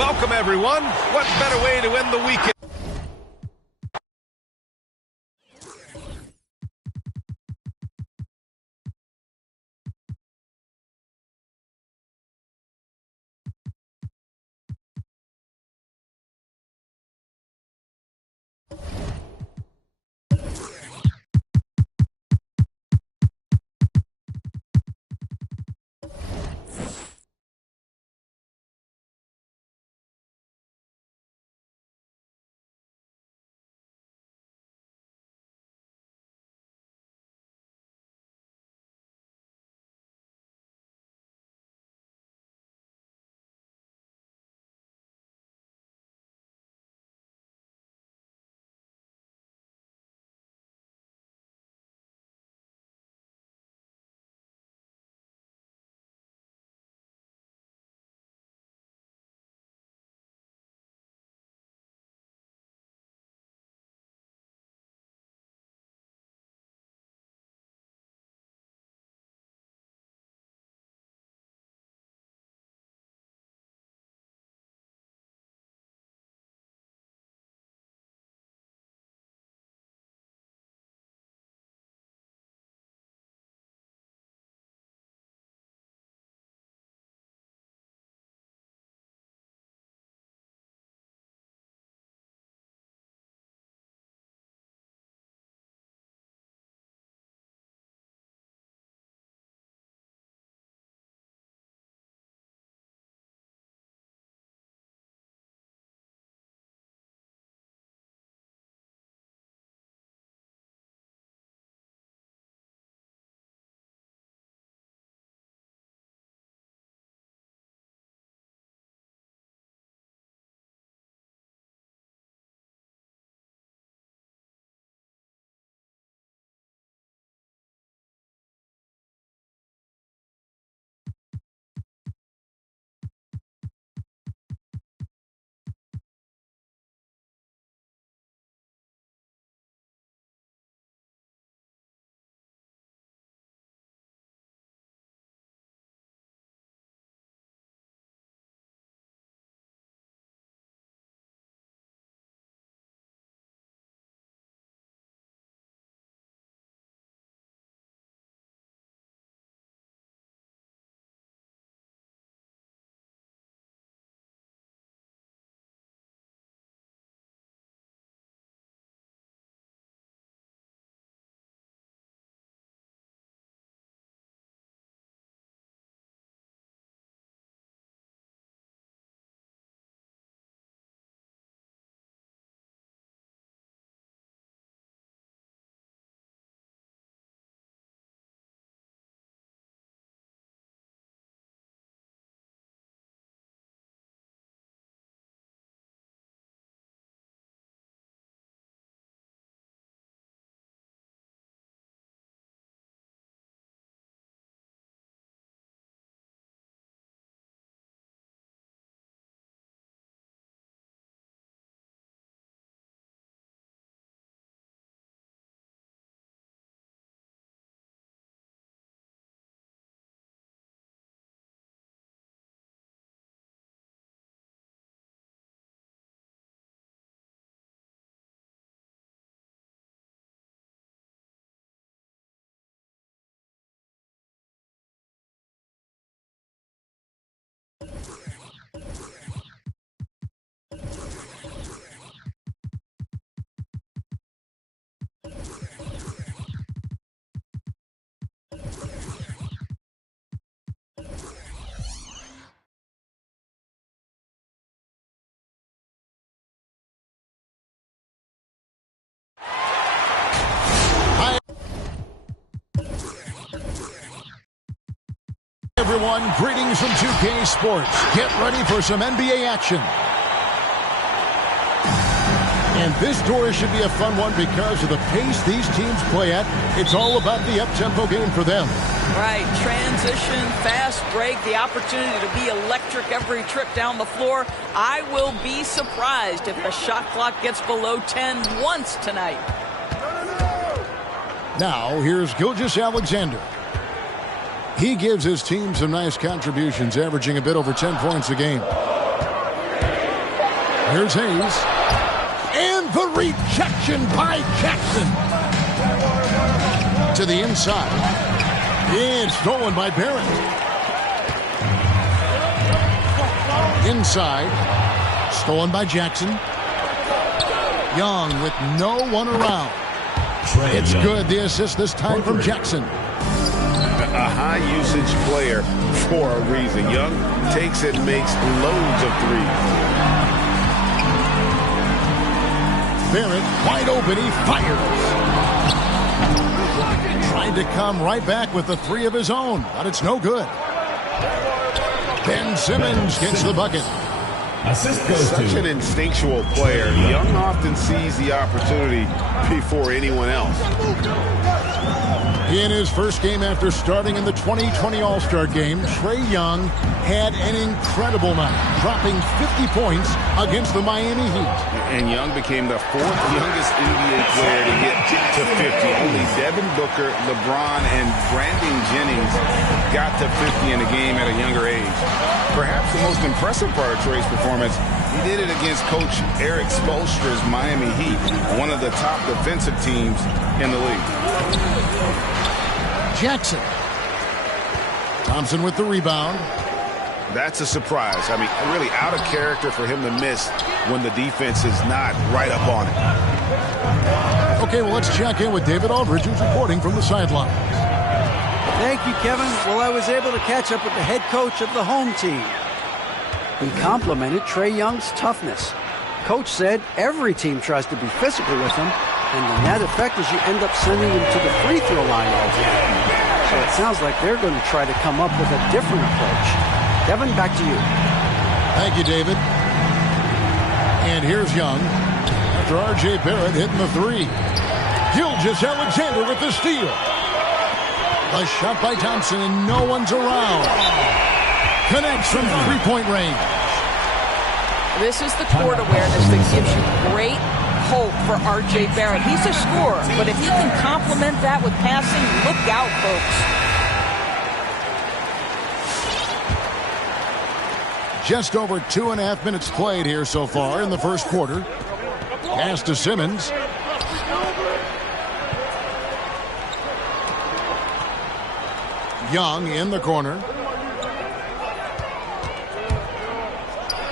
Welcome, everyone. What better way to end the weekend? Everyone, greetings from 2K Sports. Get ready for some NBA action. And this tour should be a fun one because of the pace these teams play at. It's all about the up-tempo game for them. Right, transition, fast break, the opportunity to be electric every trip down the floor. I will be surprised if the shot clock gets below 10 once tonight. Now, here's Gilgeous-Alexander. He gives his team some nice contributions, averaging a bit over 10 points a game. Here's Hayes. And the rejection by Jackson. To the inside. And stolen by Barrett. Inside. Stolen by Jackson. Young with no one around. It's good. The assist this time from Jackson. A high-usage player for a reason. Young takes it, makes loads of threes. Barrett wide open. He fires. Trying to come right back with the three of his own, but it's no good. Ben Simmons gets the bucket. Assist goes Such an instinctual player. Young often sees the opportunity before anyone else. In his first game after starting in the 2020 All-Star Game, Trae Young had an incredible night, dropping 50 points against the Miami Heat. And Young became the fourth youngest NBA player to get to 50. Only Devin Booker, LeBron, and Brandon Jennings got to 50 in a game at a younger age. Perhaps the most impressive part of Trae's performance, he did it against Coach Eric Spoelstra's Miami Heat, one of the top defensive teams in the league. Jackson. Thompson with the rebound. That's a surprise. I mean, really out of character for him to miss when the defense is not right up on it. Okay, well, let's check in with David Aldridge, who's reporting from the sideline. Thank you, Kevin. Well, I was able to catch up with the head coach of the home team. He complimented Trae Young's toughness. Coach said every team tries to be physical with him, and the net effect is you end up sending him to the free throw line all game. So it sounds like they're going to try to come up with a different approach. Kevin, back to you. Thank you, David. And here's Young after R.J. Barrett hitting the three. Gilgeous-Alexander with the steal. A shot by Thompson, and no one's around. Connects from three-point range. This is the court awareness that gives you great hope for R.J. Barrett. He's a scorer, but if he can complement that with passing, look out, folks. Just over 2.5 minutes played here so far in the first quarter. Pass to Simmons. Young in the corner.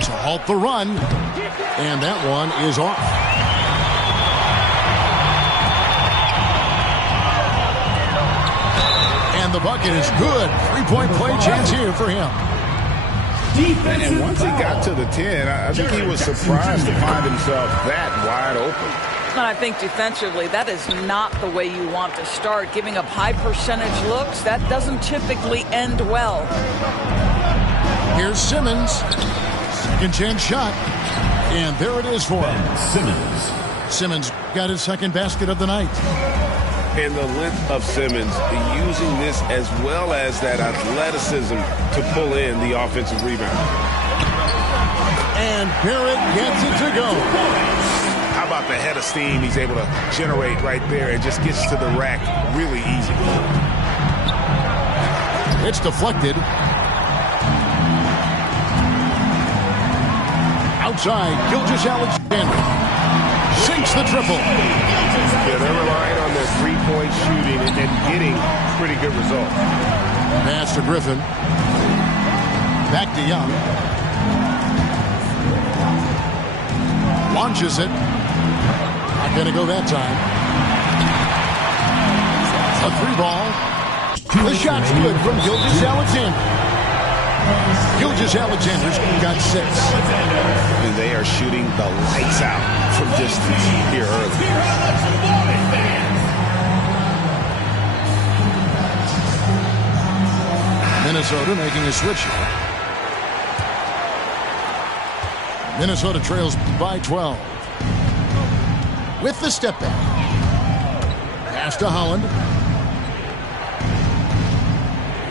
To halt the run. And that one is off. And the bucket is good. Three-point play chance here for him. And once he got to the 10, I think he was surprised to find himself that wide open. And I think defensively, that is not the way you want to start. Giving up high percentage looks, that doesn't typically end well. Here's Simmons. Second chance shot. And there it is for him. Simmons got his second basket of the night. And the length of Simmons using this as well as that athleticism to pull in the offensive rebound. And Barrett gets it to go. How about the head of steam he's able to generate right there and just gets to the rack really easy. It's deflected. Outside, Gilgeous-Alexander sinks the triple. Yeah, they're relying on their three-point shooting and getting pretty good results. Pass to Griffin. Back to Young. Launches it. Not going to go that time. A three ball. The shot's good from Gilgeous-Alexander. Gilgeous-Alexander's got 6. And they are shooting the lights out from distance here early. Minnesota making a switch here. Minnesota trails by 12. With the step back. Pass to Holland.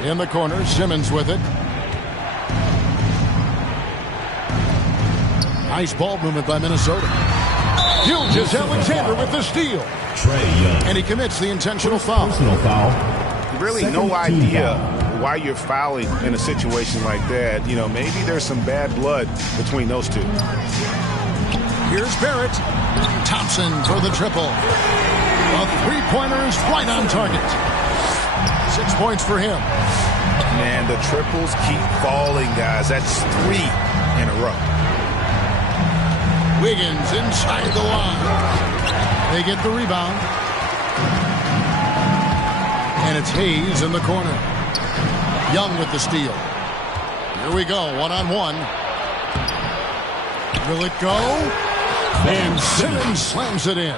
In the corner, Simmons with it. Nice ball movement by Minnesota. Gilgeous-Alexander with the steal. And he commits the intentional foul. Really no idea why you're fouling in a situation like that. You know, maybe there's some bad blood between those two. Here's Barrett. Thompson for the triple. A three-pointer is right on target. 6 points for him. Man, the triples keep falling, guys. That's 3 in a row. Wiggins inside the line. They get the rebound. And it's Hayes in the corner. Young with the steal. Here we go, one-on-one. Will it go? And Simmons slams it in.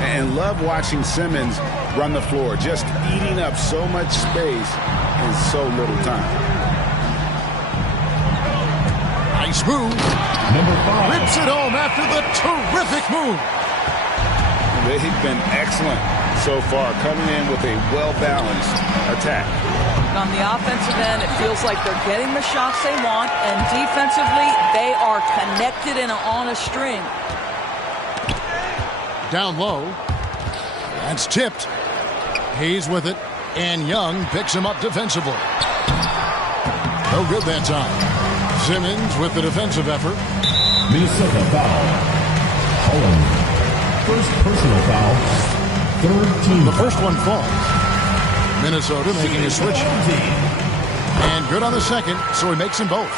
And love watching Simmons run the floor, just eating up so much space in so little time. Nice move. Number 5. Rips it home after the terrific move. They've been excellent so far, coming in with a well-balanced attack. On the offensive end, it feels like they're getting the shots they want, and defensively, they are connected and on a string. Down low. That's tipped. Hayes with it, and Young picks him up defensively. No good that time. Simmons with the defensive effort. Minnesota foul. Holland. First personal foul. Third team. The first one falls. Minnesota making a switch. And good on the second, so he makes them both.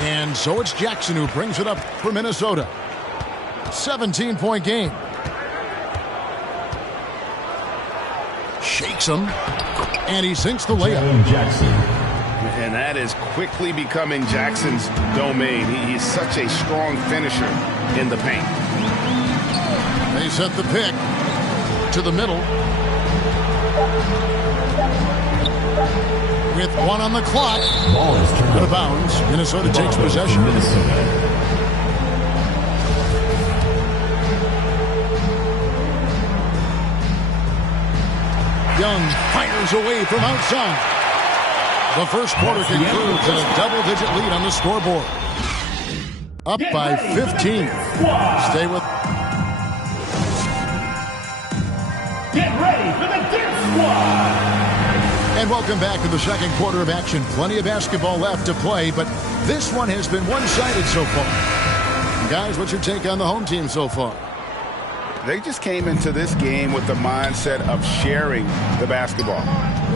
And so it's Jackson who brings it up for Minnesota. 17-point game. Shakes him. And he sinks the layup. Jackson. And that is quickly becoming Jackson's domain. He's such a strong finisher in the paint. They set the pick to the middle. With 1 on the clock. Ball is turned Out of bounds. Minnesota takes possession. Minnesota. Young fires away from outside. The first quarter concludes in a double-digit lead on the scoreboard. Up by 15. Stay with. Get ready for the Dip Squad. And welcome back to the second quarter of action. Plenty of basketball left to play, but this one has been one-sided so far. Guys, what's your take on the home team so far? They just came into this game with the mindset of sharing the basketball.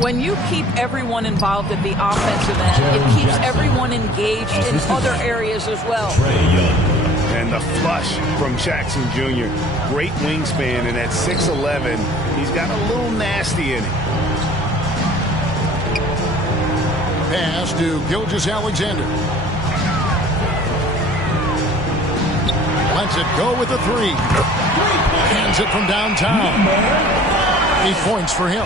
When you keep everyone involved at the offensive end, it keeps everyone engaged in other areas as well. And the flush from Jackson Jr. Great wingspan, and at 6'11", he's got a little nasty in it. Pass to Gilgeous-Alexander. Lets it go with the three. Hands it from downtown. 8 points for him.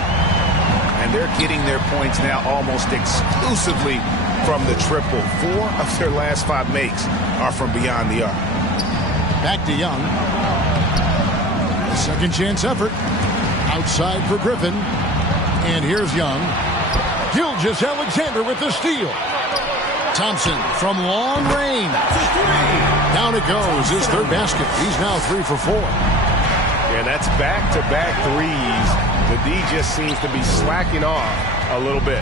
And they're getting their points now almost exclusively from the triple. 4 of their last 5 makes are from beyond the arc. Back to Young. A second chance effort. Outside for Griffin. And here's Young. Gilgeous-Alexander with the steal. Thompson from long range. Down it goes. His third basket. He's now 3 for 4. Yeah, that's back-to-back threes. The D just seems to be slacking off a little bit.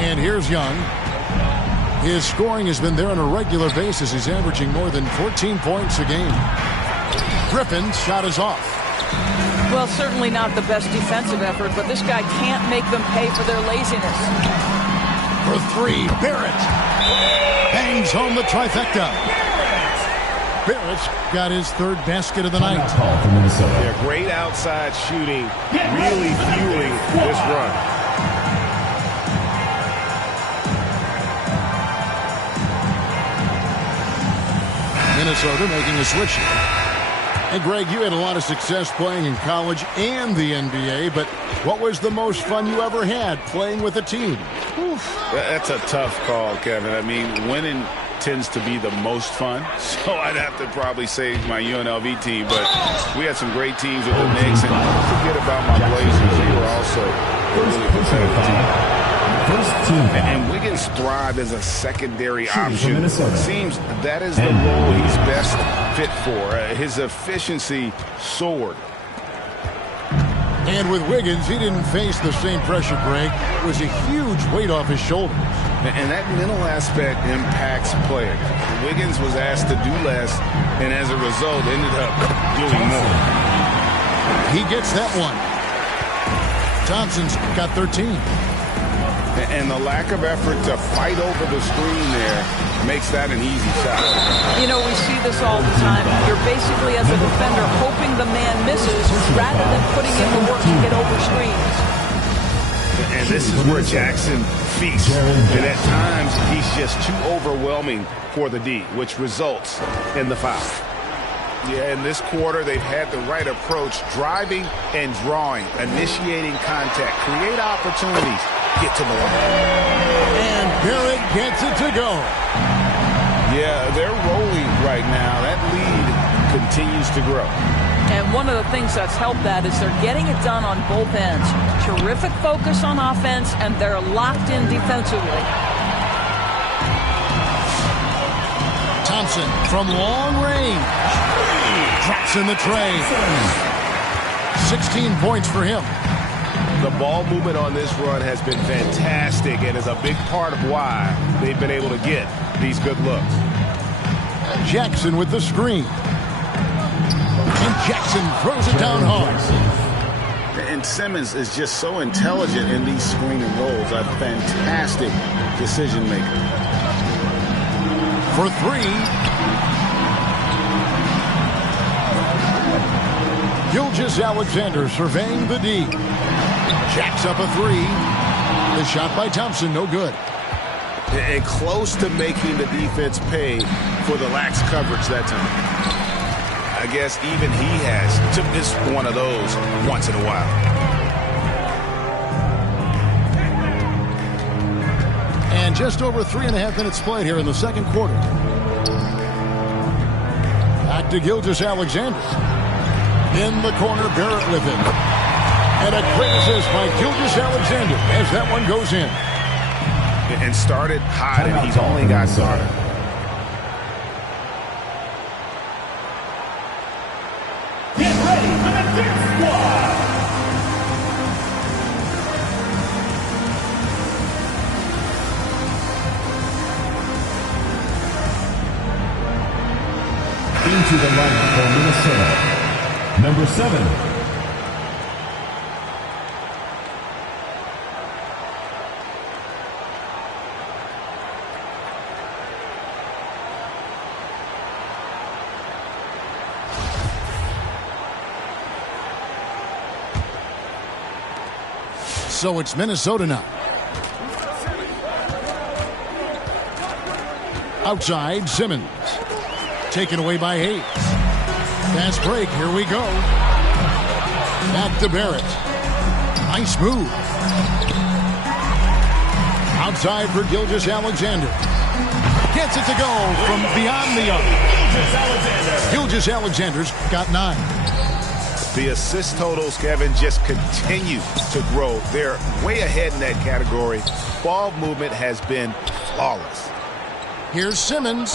And here's Young. His scoring has been there on a regular basis. He's averaging more than 14 points a game. Griffin's shot is off. Well, certainly not the best defensive effort, but this guy can't make them pay for their laziness. For 3, Barrett bangs home the trifecta. Barrett's got his third basket of the night. Call for Minnesota. Yeah, great outside shooting, really fueling this run. Minnesota making a switch. And Greg, you had a lot of success playing in college and the NBA, but what was the most fun you ever had playing with a team? That's a tough call, Kevin. I mean, winning tends to be the most fun, so I'd have to probably say my UNLV team, but we had some great teams with the Knicks, and don't forget about my Blazers. They were also a really competitive team. And Wiggins thrived as a secondary option. Seems that is the role he's best fit for. His efficiency soared. And with Wiggins, he didn't face the same pressure, Greg. It was a huge weight off his shoulders. And that mental aspect impacts players. Wiggins was asked to do less, and as a result, ended up doing more. He gets that one. Thompson's got 13. And the lack of effort to fight over the screen there makes that an easy shot. You know, we see this all the time. You're basically, as a defender, hoping the man misses rather than putting in the work to get over screens. And this is where Jackson feasts. And at times, he's just too overwhelming for the D, which results in the foul. Yeah, in this quarter, they've had the right approach, driving and drawing, initiating contact, create opportunities, get to the line. And Barrett gets it to go. Yeah, they're rolling right now. That lead continues to grow. And one of the things that's helped that is they're getting it done on both ends. Terrific focus on offense, and they're locked in defensively. Thompson from long range. Drops in the tray. 16 points for him. The ball movement on this run has been fantastic and is a big part of why they've been able to get these good looks. Jackson with the screen. And Jackson throws it down hard. And Simmons is just so intelligent in these screening roles. A fantastic decision maker. For three. Gilgeous-Alexander surveying the D. Jacks up a three. The shot by Thompson, no good. And close to making the defense pay for the lax coverage that time. I guess even he has to miss one of those once in a while. And just over 3.5 minutes played here in the second quarter. Back to Gilgeous-Alexander. In the corner, Barrett with it. And a great assist by Gilgeous-Alexander as that one goes in. And started hot, and he's only got started. Get ready for the Dip Squad. Into the lineup for Minnesota, number 7. So it's Minnesota now. Outside, Simmons. Taken away by Hayes. Fast break, here we go. Back to Barrett. Nice move. Outside for Gilgeous-Alexander. Gets it to go from beyond the arc. Gilgeous-Alexander's got 9. The assist totals, Kevin, just continue to grow. They're way ahead in that category. Ball movement has been flawless. Here's Simmons.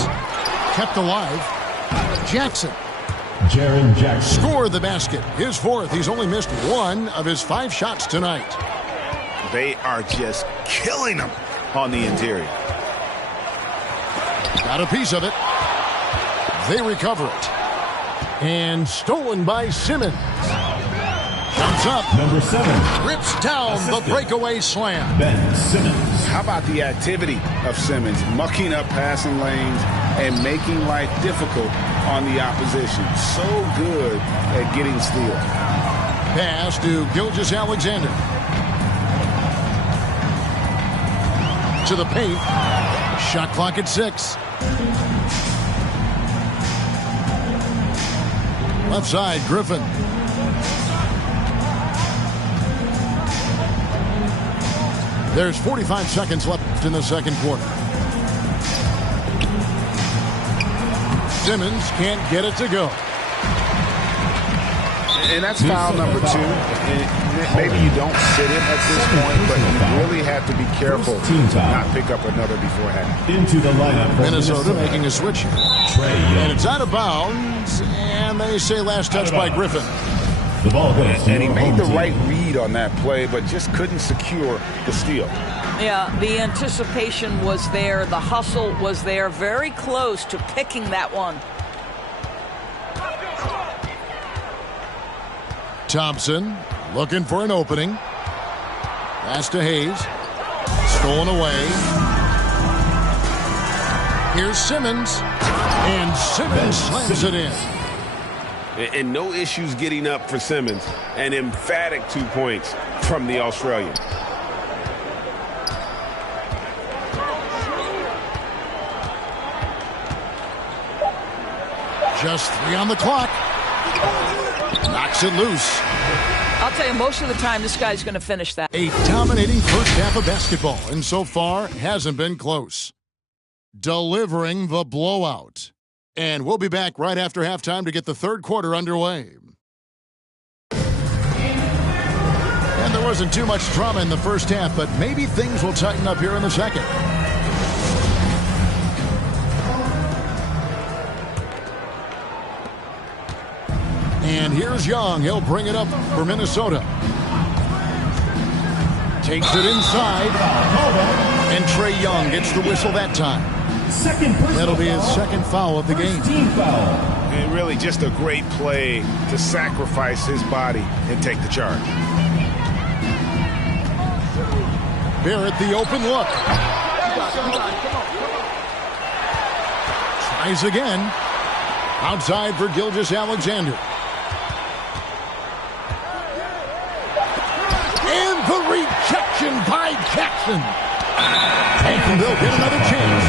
Kept alive. Jackson. Jaren Jackson. Scored the basket. His 4th. He's only missed 1 of his 5 shots tonight. They are just killing them on the interior. Got a piece of it. They recover it. And stolen by Simmons. Jumps up. Number 7. Rips down the breakaway slam. Ben Simmons. How about the activity of Simmons, mucking up passing lanes and making life difficult on the opposition. So good at getting steals. Pass to Gilgeous-Alexander. To the paint. Shot clock at 6. Left side, Griffin. There's 45 seconds left in the second quarter. Simmons can't get it to go. And that's foul number 2. Maybe you don't sit him at this point, but you really have to be careful to not pick up another beforehand. Into the lineup for Minnesota making a switch here. And it's out of bounds, and they say last touch by Griffin. The ball goes to And he your made home the team. right read on that play, but just couldn't secure the steal. Yeah, the anticipation was there. The hustle was there. Very close to picking that one. Thompson looking for an opening. Pass to Hayes. Stolen away. Here's Simmons. And Simmons slams it in. And no issues getting up for Simmons. An emphatic 2 points from the Australian. Just 3 on the clock. Knocks it loose. I'll tell you, most of the time, this guy's going to finish that. A dominating first half of basketball, and so far hasn't been close. Delivering the blowout. And we'll be back right after halftime to get the third quarter underway. And there wasn't too much drama in the first half, but maybe things will tighten up here in the second. And here's Young. He'll bring it up for Minnesota. Takes it inside. And Trae Young gets the whistle that time. That'll be his second foul of the game. And really just a great play to sacrifice his body and take the charge. Barrett, the open look. Tries again. Outside for Gilgeous-Alexander. And the rejection by Jackson. And they'll get another chance.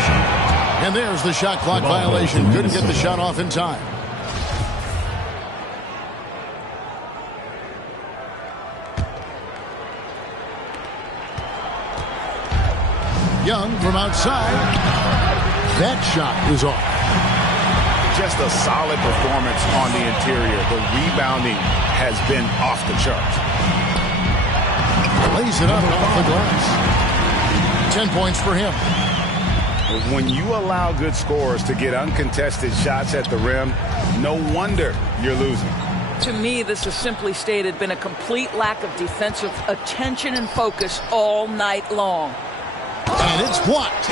And there's the shot clock violation. Couldn't get the shot off in time. Young from outside. That shot is off. Just a solid performance on the interior. The rebounding has been off the charts. Lays it up off the glass. 10 points for him. When you allow good scorers to get uncontested shots at the rim, no wonder you're losing. To me, this has simply stated been a complete lack of defensive attention and focus all night long. And it's blocked.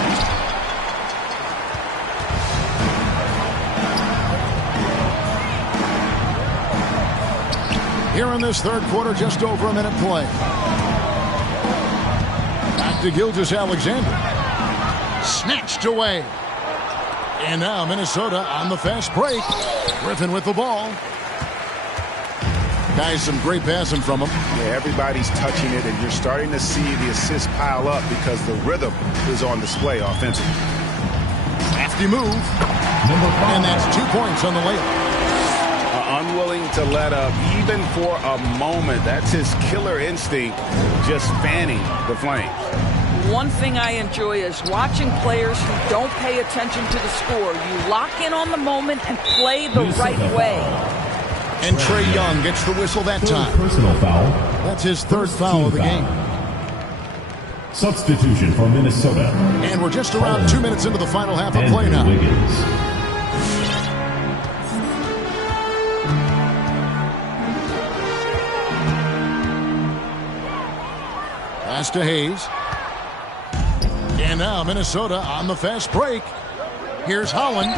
Here in this third quarter, just over a minute play. Back to Gilgeous-Alexander. Snatched away. And now Minnesota on the fast break. Griffin with the ball. Guys, some great passing from him. Yeah, everybody's touching it, and you're starting to see the assists pile up because the rhythm is on display offensively. Crafty move. And that's 2 points on the layup. Unwilling to let up even for a moment. That's his killer instinct, just fanning the flames. One thing I enjoy is watching players who don't pay attention to the score. You lock in on the moment and play the right way. And Trae Young gets the whistle that time. Personal foul. That's his third foul of the game. Substitution for Minnesota. And we're just around 2 minutes into the final half of play now. Wiggins. Pass to Hayes. And now Minnesota on the fast break. Here's Holland.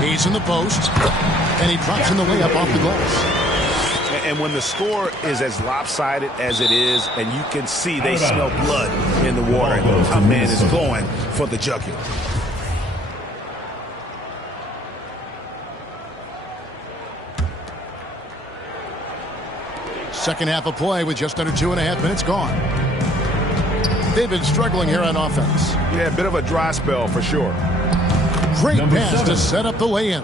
Hayes in the post. And he drops in the layup off the glass. And when the score is as lopsided as it is, and you can see they smell blood in the water, a man is going for the jugular. Second half of play with just under 2.5 minutes gone. They've been struggling here on offense. Yeah, a bit of a dry spell for sure. Great pass to set up the lay-in.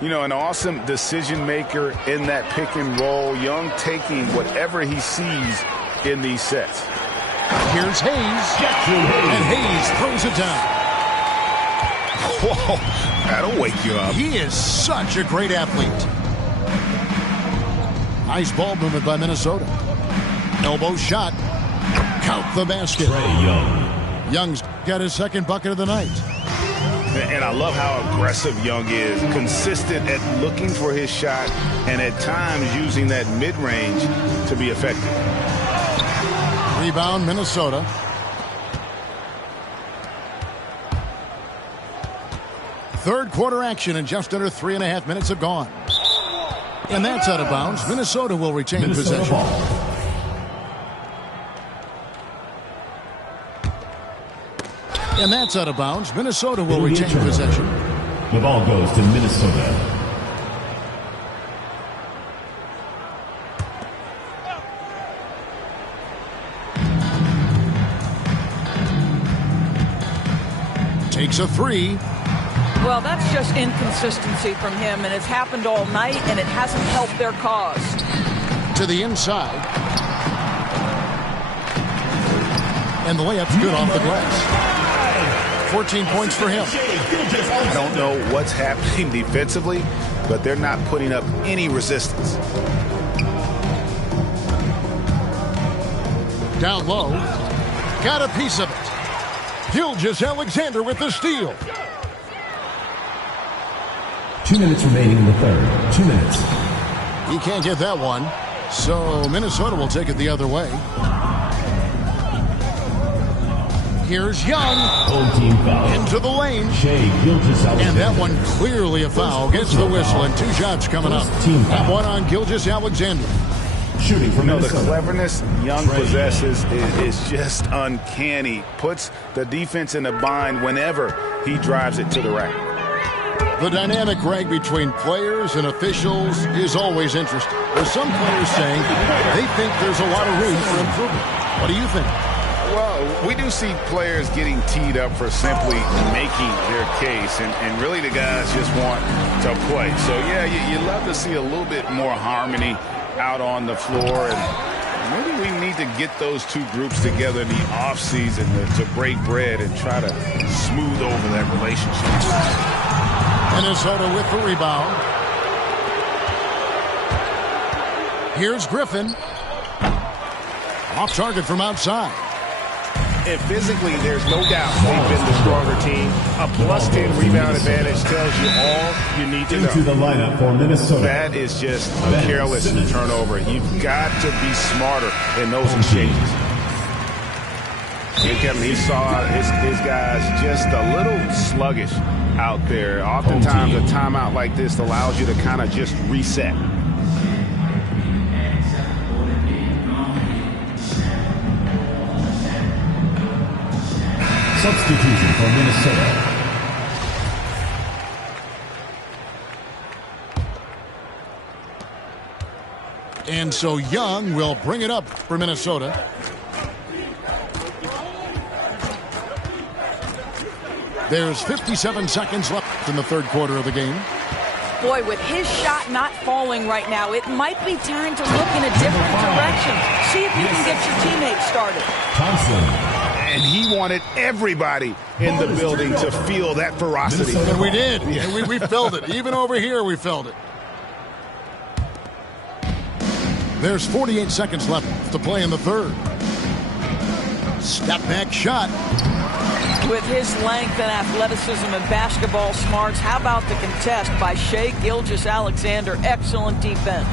You know, an awesome decision maker in that pick and roll. Young taking whatever he sees in these sets. Here's Hayes. And Hayes throws it down. Whoa, that'll wake you up. He is such a great athlete. Nice ball movement by Minnesota. Elbow shot. Count the basket. Trae Young. Young's got his second bucket of the night. And I love how aggressive Young is, consistent at looking for his shot and at times using that mid-range to be effective. Rebound, Minnesota. Third quarter action, and just under 3.5 minutes have gone. And that's out of bounds. Minnesota will retain possession. Ball. And that's out of bounds. Minnesota will retain possession. The ball goes to Minnesota. Takes a three. Well, that's just inconsistency from him, and it's happened all night, and it hasn't helped their cause. To the inside. And the layup's good off the glass. 14 points for him. I don't know what's happening defensively, but they're not putting up any resistance. Down low. Got a piece of it. Gilgeous-Alexander with the steal. 2 minutes remaining in the third. 2 minutes. He can't get that one. So Minnesota will take it the other way. Here's Young. Home team foul. Into the lane. Shai Gilgeous-Alexander. And that one clearly a foul. Gets the whistle, and 2 shots coming up. And one on Gilgeous-Alexander. Shooting from The Minnesota. cleverness Young possesses is just uncanny. Puts the defense in a bind whenever he drives it to the rack. The dynamic rank between players and officials is always interesting. There's some players saying they think there's a lot of room for improvement. What do you think? Well, we do see players getting teed up for simply making their case, and really the guys just want to play. So, yeah, you love to see a little bit more harmony out on the floor, and maybe we need to get those two groups together in the offseason to break bread and try to smooth over that relationship. Minnesota with the rebound. Here's Griffin. Off target from outside. And physically, there's no doubt they've been the stronger team. A +10 rebound advantage tells you all you need to know. Into the lineup for Minnesota. That is just a careless turnover. You've got to be smarter in those exchanges. And Kevin, he saw his guys just a little sluggish out there. Oftentimes, a timeout like this allows you to kind of just reset. Substitution for Minnesota. And so Young will bring it up for Minnesota. There's 57 seconds left in the third quarter of the game. Boy, with his shot not falling right now, it might be time to look in a different direction. See if you can get your teammates started. Thompson. And he wanted everybody in the building to feel that ferocity. And we did. And we felt it. Even over here, we felt it. There's 48 seconds left to play in the third. Step back shot. With his length and athleticism and basketball smarts, how about the contest by Shai Gilgeous-Alexander? Excellent defense.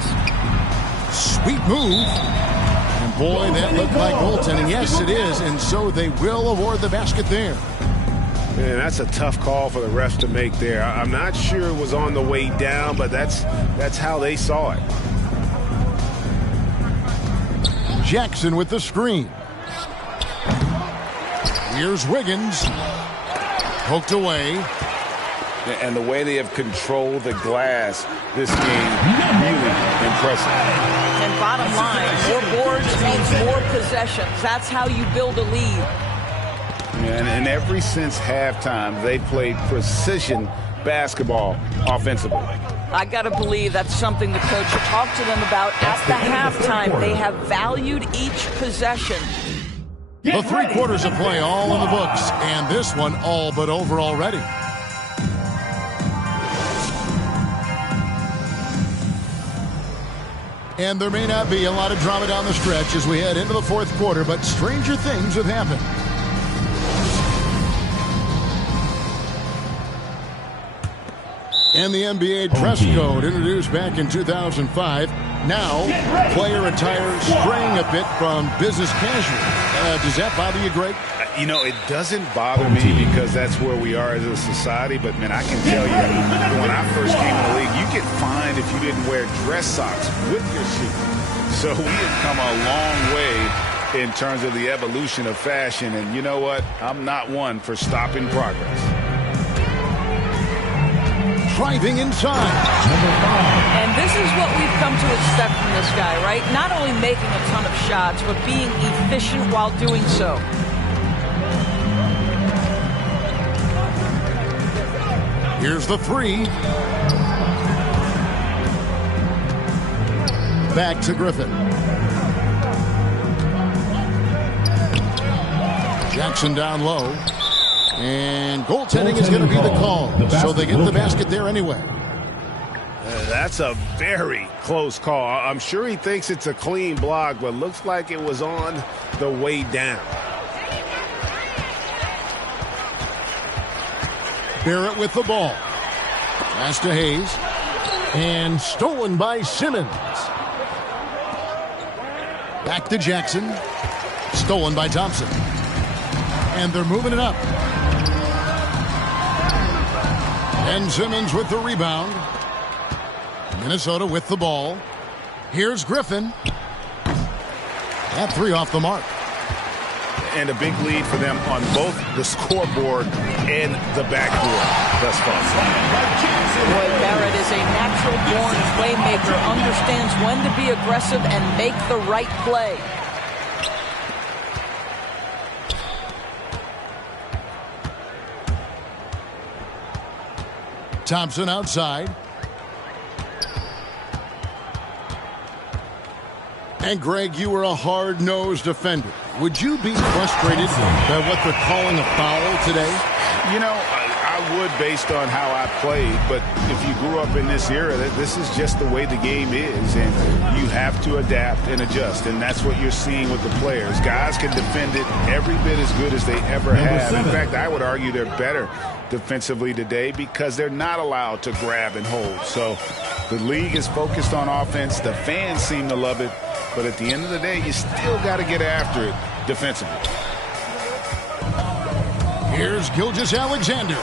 Sweet move. And boy, that looked like goaltending. Yes, it is. And so they will award the basket there. Man, that's a tough call for the refs to make there. I'm not sure it was on the way down, but that's how they saw it. Jackson with the screen. Here's Wiggins. Poked away. And the way they have controlled the glass this game, really impressive. And bottom line, more boards means more possessions. That's how you build a lead. And ever since halftime, they played precision basketball offensively. I got to believe that's something the coach should talk to them about at the halftime. They have valued each possession. The 3 quarters of play all in the books, and this one all but over already. And there may not be a lot of drama down the stretch as we head into the fourth quarter, but stranger things have happened. And the NBA dress code introduced back in 2005. Now, player attire straying a bit from business casual. Does that bother you, Greg? You know, it doesn't bother me because that's where we are as a society. But, man, I can tell you, when I first came in the league, you get fined if you didn't wear dress socks with your shoes. So we have come a long way in terms of the evolution of fashion. And you know what? I'm not one for stopping progress. Driving inside. And this is what we've come to expect from this guy, right? Not only making a ton of shots, but being efficient while doing so. Here's the three. Back to Griffin. Jackson down low. And goaltending is going to be the call. So they get the basket there anyway. That's a very close call. I'm sure he thinks it's a clean block, but looks like it was on the way down. Barrett with the ball. Pass to Hayes. And stolen by Simmons. Back to Jackson. Stolen by Thompson. And they're moving it up. And Simmons with the rebound. Minnesota with the ball. Here's Griffin. That three off the mark. And a big lead for them on both the scoreboard and the backboard thus far. Boy, Barrett is a natural-born playmaker, understands when to be aggressive and make the right play. Thompson outside. And Greg, you were a hard-nosed defender. Would you be frustrated by what they're calling a foul today? You know, I would based on how I played, but if you grew up in this era, this is just the way the game is, and you have to adapt and adjust, and that's what you're seeing with the players. Guys can defend it every bit as good as they ever have. In fact, I would argue they're better defensively today because they're not allowed to grab and hold. So the league is focused on offense. The fans seem to love it, but at the end of the day, you still got to get after it defensively. Here's Gilgeous-Alexander.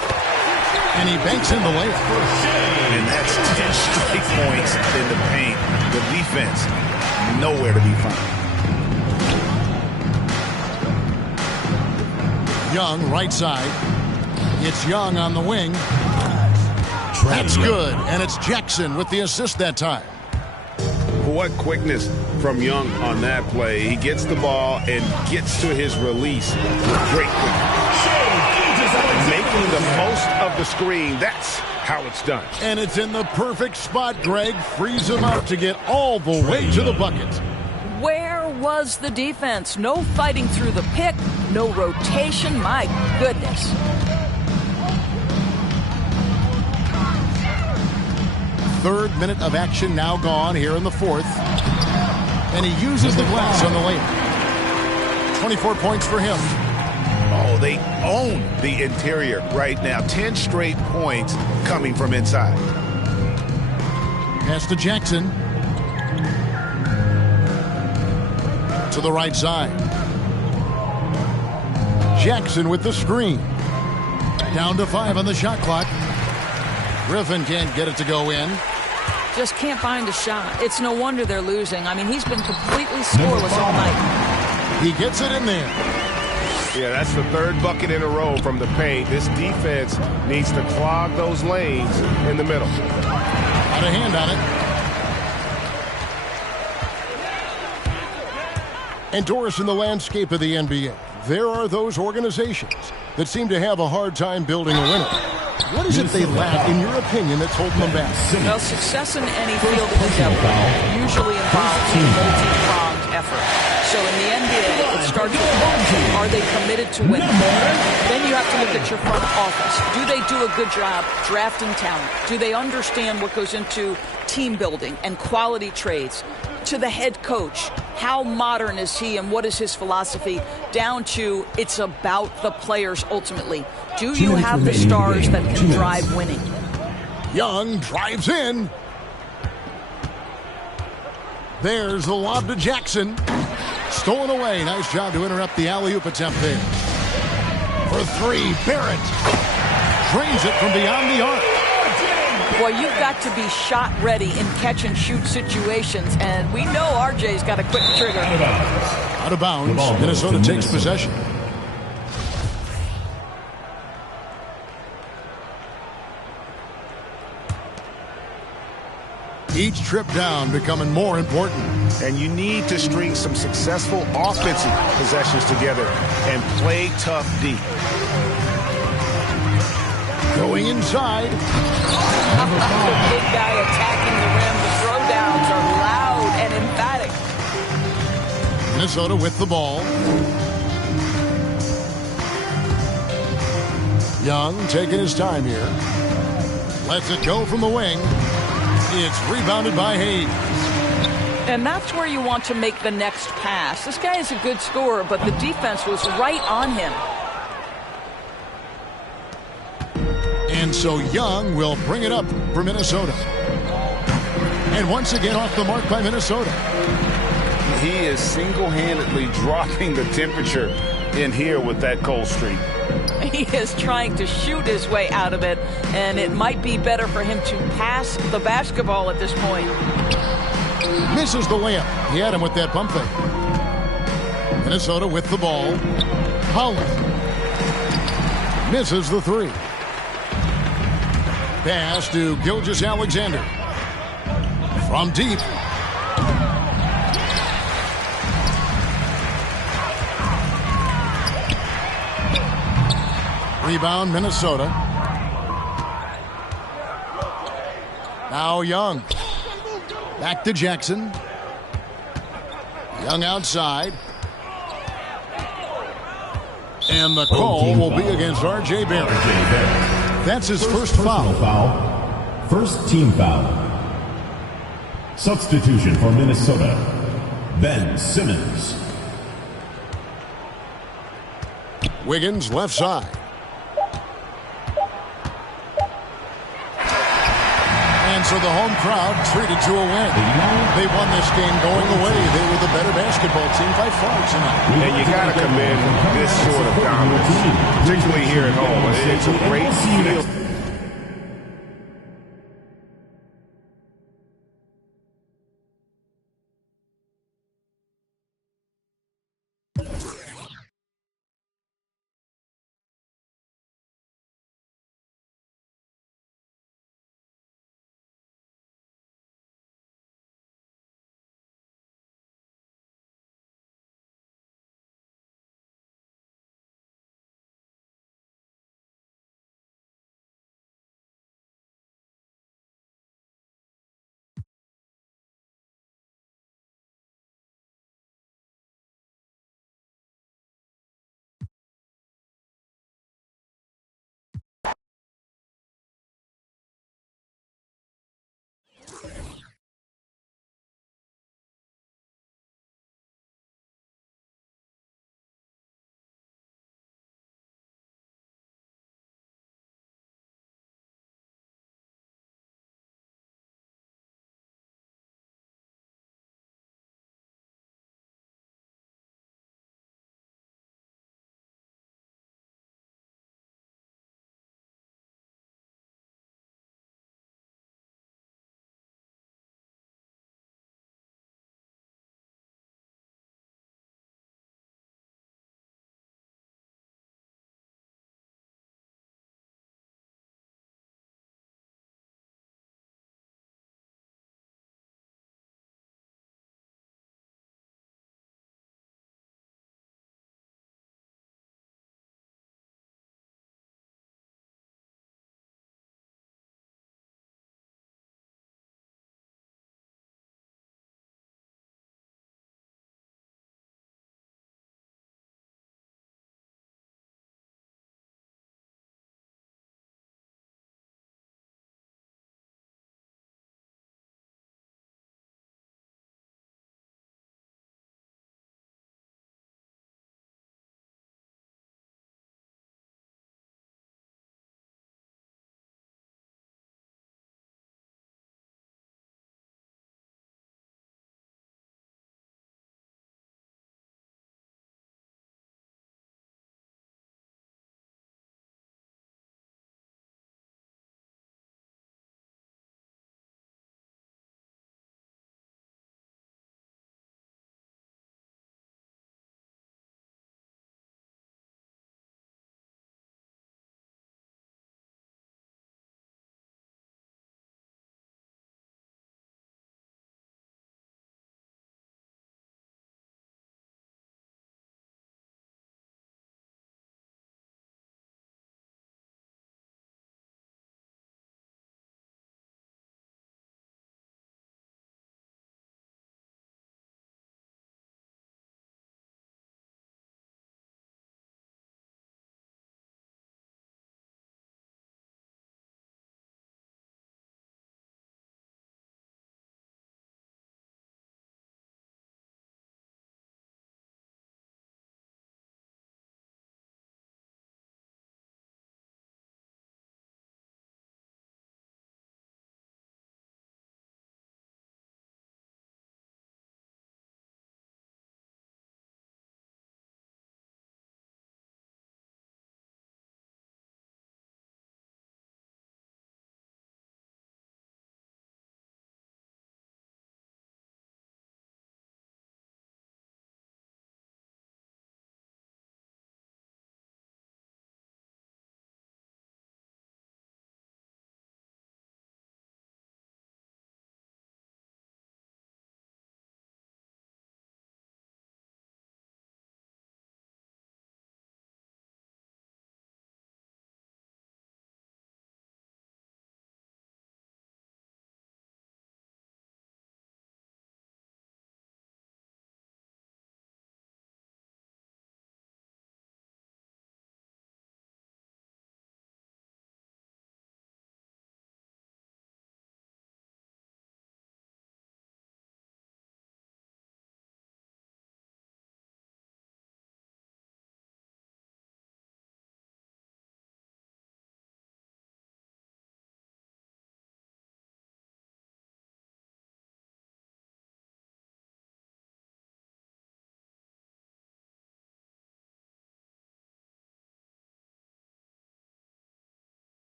And he banks in the layup. And that's 10 straight points in the paint. The defense, nowhere to be found. Young, right side. It's Young on the wing. That's good. And it's Jackson with the assist that time. What quickness from Young on that play. He gets the ball and gets to his release with great quickness. Making the most of the screen. That's how it's done. And it's in the perfect spot, Greg. Frees him up to get all the way to the bucket. Where was the defense? No fighting through the pick, no rotation. My goodness. Third minute of action now gone here in the fourth. And he uses the glass on the lane. 24 points for him. Oh, they own the interior right now. 10 straight points coming from inside. Pass to Jackson. To the right side. Jackson with the screen. Down to 5 on the shot clock. Griffin can't get it to go in. Just can't find a shot. It's no wonder they're losing. I mean, he's been completely scoreless all night. He gets it in there. Yeah, that's the third bucket in a row from the paint. This defense needs to clog those lanes in the middle. Out of hand on it. And Doris, in the landscape of the NBA, there are those organizations that seem to have a hard time building a winner. What is it they lack, in your opinion, that's holding them back? Well, success in any field of endeavor usually involves a multi-pronged effort. So in the NBA, it starts with one. Are they committed to winning? Then you have to look at your front office. Do they do a good job drafting talent? Do they understand what goes into team building and quality trades? To the head coach, how modern is he and what is his philosophy? Down to it's about the players ultimately. Do you have the stars that can drive winning? Young drives in. There's the lob to Jackson. Stolen away. Nice job to interrupt the alley-oop attempt there. For three, Barrett drains it from beyond the arc. Well, you've got to be shot ready in catch-and-shoot situations, and we know RJ's got a quick trigger. Out of bounds. Minnesota takes possession. Each trip down becoming more important. And you need to string some successful offensive possessions together and play tough deep. Going inside. The big guy attacking the rim. The throwdowns are loud and emphatic. Minnesota with the ball. Young taking his time here. Lets it go from the wing. It's rebounded by Hayes. And that's where you want to make the next pass. This guy is a good scorer, but the defense was right on him. And so Young will bring it up for Minnesota. And once again off the mark by Minnesota. He is single-handedly dropping the temperature in here with that cold streak. He is trying to shoot his way out of it, and it might be better for him to pass the basketball at this point. Misses the layup. He had him with that pump fake. Minnesota with the ball. Holland misses the three. Pass to Gilgeous-Alexander. From deep. Rebound, Minnesota. Now Young. Back to Jackson. Young outside. And the call will be against R.J. Barrett. That's his first foul. First team foul. Substitution for Minnesota. Ben Simmons. Wiggins left side. And so the home crowd treated to a win. They won this game going away. They were the better basketball team by far tonight. And you got to commend this sort of dominance, particularly here at home. It's a great feel.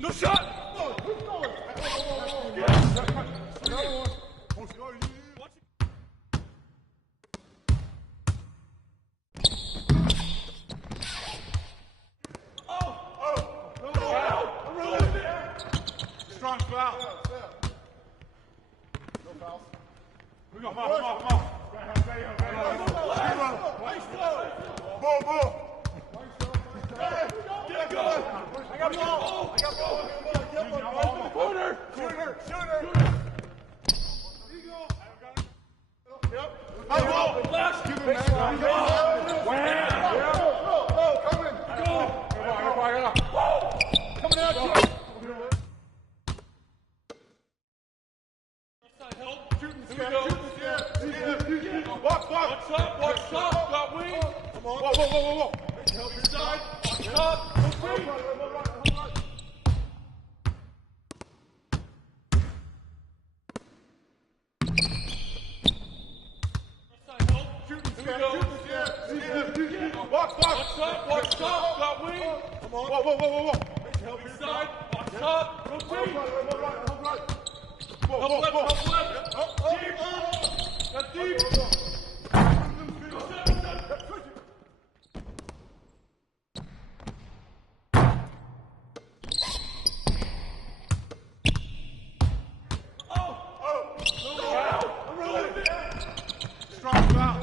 No shot! Strong foul. No fouls. We go, come on. Ball. Get going. I got ball. Corner. Shooter. Yep. Ball. Left. Give him coming out. Watch up, got wings. Come on. Whoa. Help inside. Watch up. Watch up, got wings. Come on. Whoa. Help inside. Watch up. Rotate. Help left. Deep. Strong foul.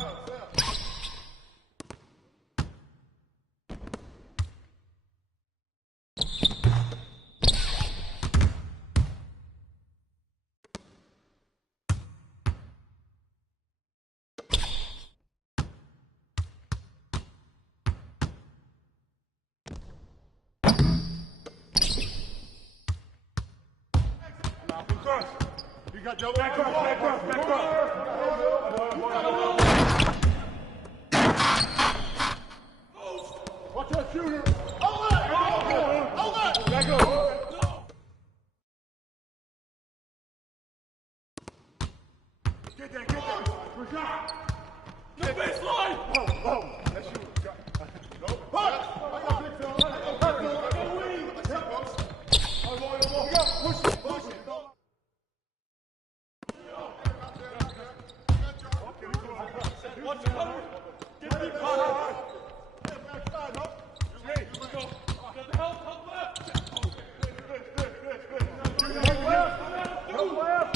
You got double back cross. Watch that shooter. Hold that. Back up. Get that. Rashad. No baseline. That's you. Nope. Push it. Watch the cover. Get deep cover. Got the help left. Help left.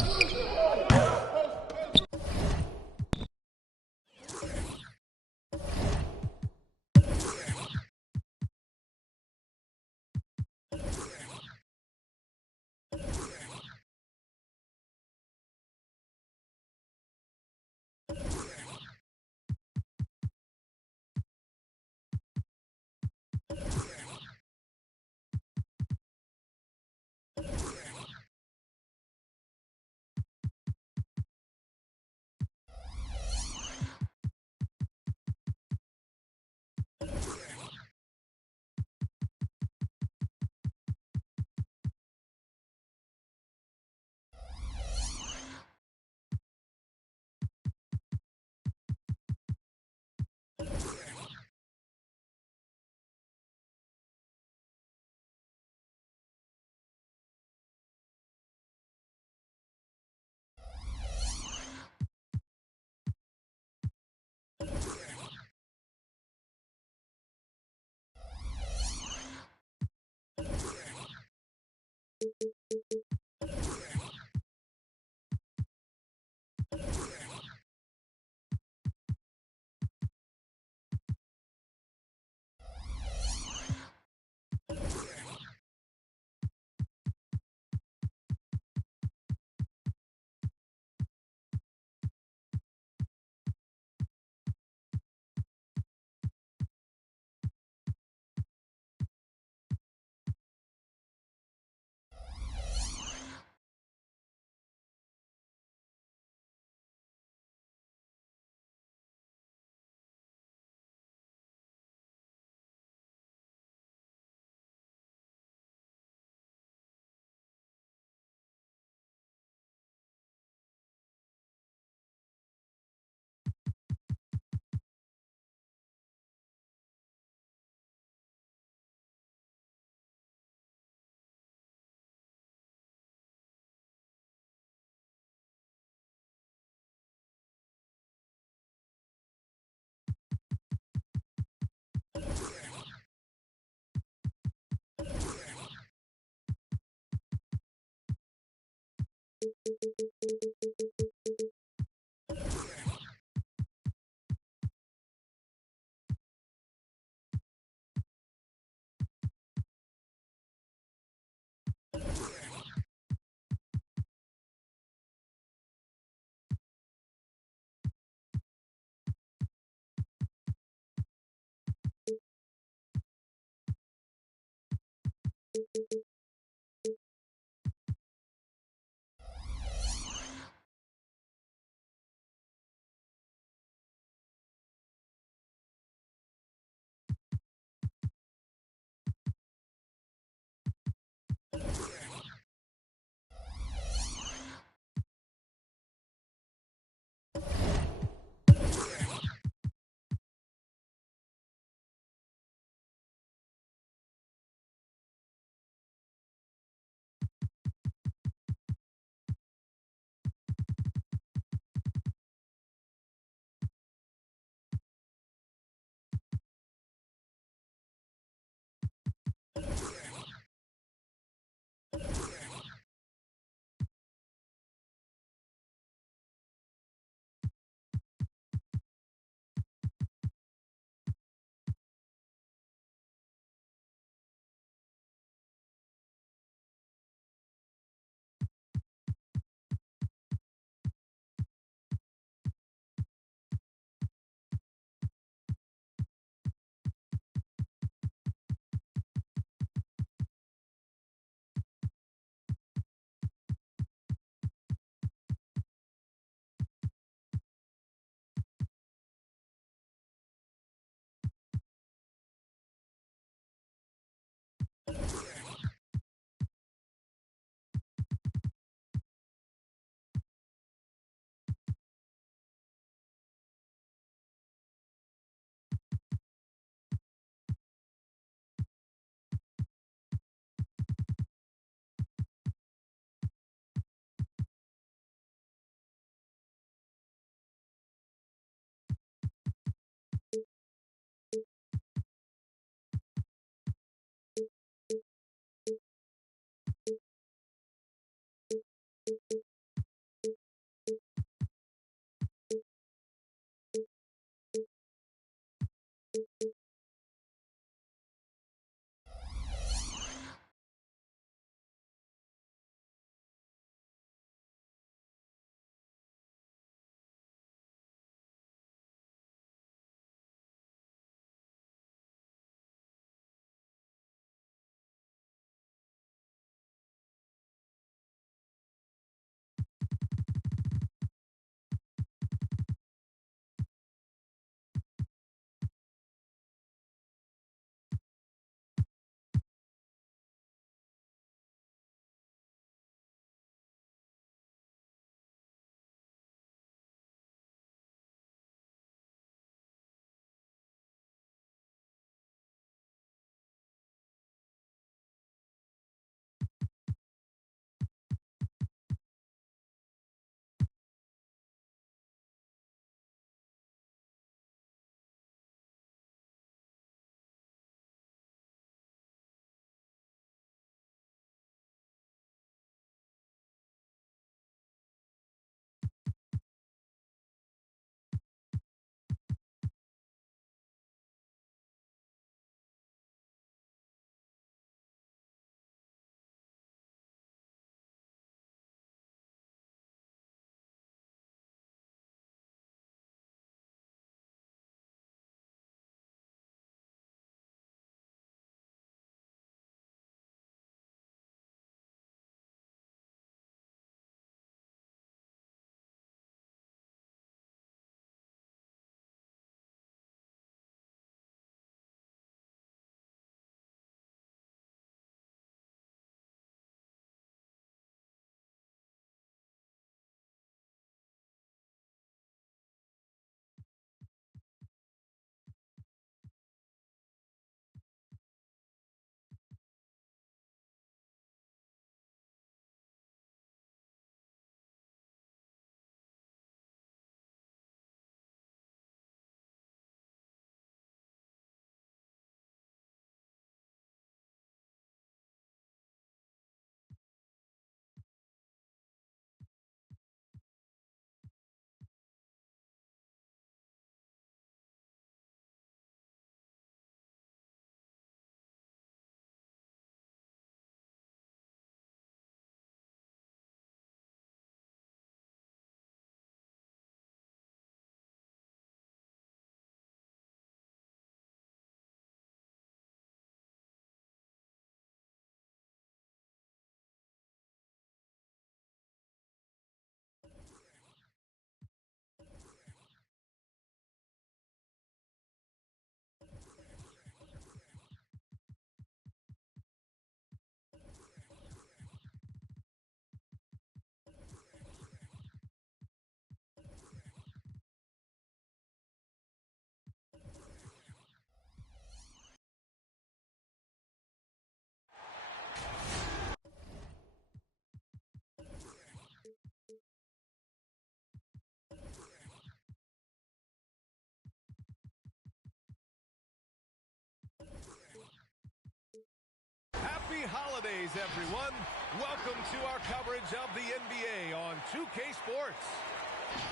Happy holidays, everyone. Welcome to our coverage of the NBA on 2K Sports.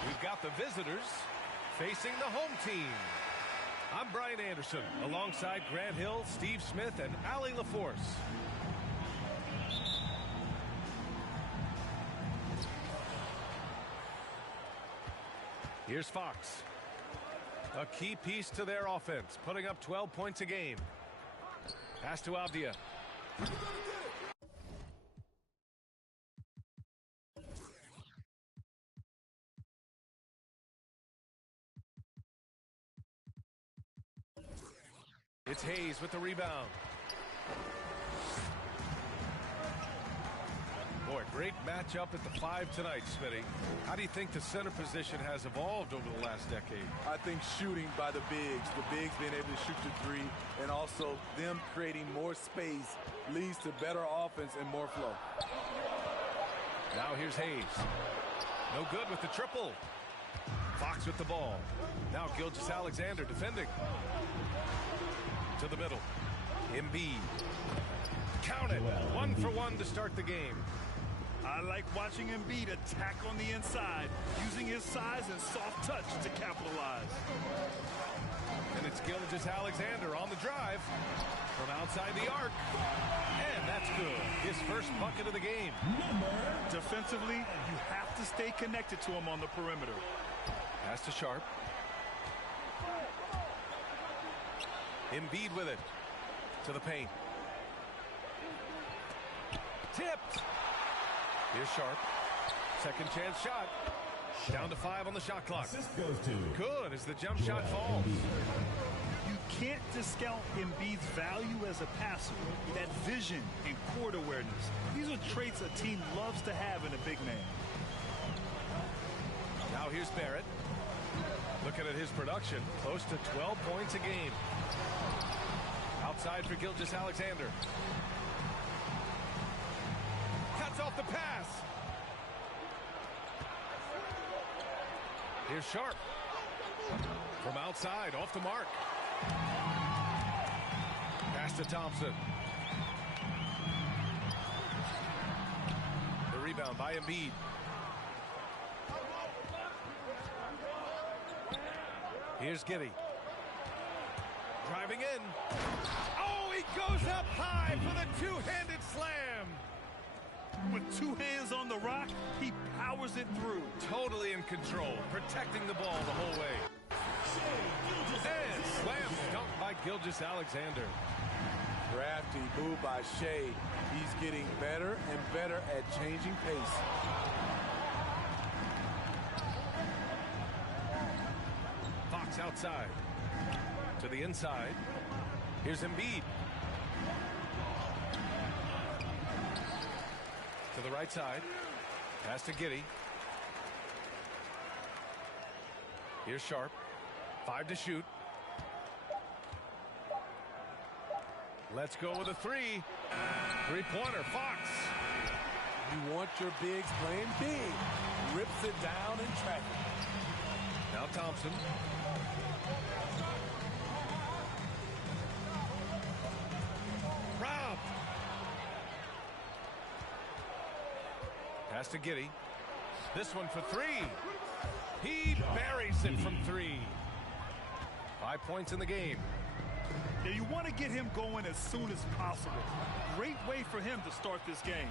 We've got the visitors facing the home team. I'm Brian Anderson, alongside Grant Hill, Steve Smith, and Allie LaForce. Here's Fox. A key piece to their offense, putting up 12 points a game. Pass to Avdia. It's Hayes with the rebound. Boy, great matchup at the 5 tonight, Smitty. How do you think the center position has evolved over the last decade? I think shooting by the bigs being able to shoot the three, and also them creating more space leads to better offense and more flow. Now here's Hayes. No good with the triple. Fox with the ball. Now Gilgeous-Alexander defending. To the middle. Embiid. Count it. 1 for 1 to start the game. I like watching Embiid attack on the inside, using his size and soft touch to capitalize. And it's Gilgeous-Alexander on the drive from outside the arc. And that's good. His first bucket of the game. Defensively, you have to stay connected to him on the perimeter. Pass to Sharp. Embiid with it. To the paint. Tipped. Here's Sharp. Second chance shot. Down to 5 on the shot clock. Assist goes to Good as the jump shot falls. You can't discount Embiid's value as a passer. That vision and court awareness. These are traits a team loves to have in a big man. Now here's Barrett. Looking at his production, close to 12 points a game. Outside for Gilgeous-Alexander. Cuts off the pass. Here's Sharp. From outside, off the mark. Pass to Thompson. The rebound by Embiid. Here's Giddey. Driving in. Oh, he goes up high for the two-handed slam. With 2 hands on the rock, he powers it through. Totally in control, protecting the ball the whole way. And slam dunk by Gilgeous-Alexander. Crafty move by Shea. He's getting better and better at changing pace. Fox outside. To the inside. Here's Embiid. To the right side. Pass to Giddey. Here's Sharp. 5 to shoot. Let's go with a 3. Three-pointer, Fox. You want your bigs playing big. Rips it down in traffic. Now Thompson. Robbed. Pass to Giddey. This one for 3. He buries it from 3. 5 points in the game. Yeah, you want to get him going as soon as possible. Great way for him to start this game.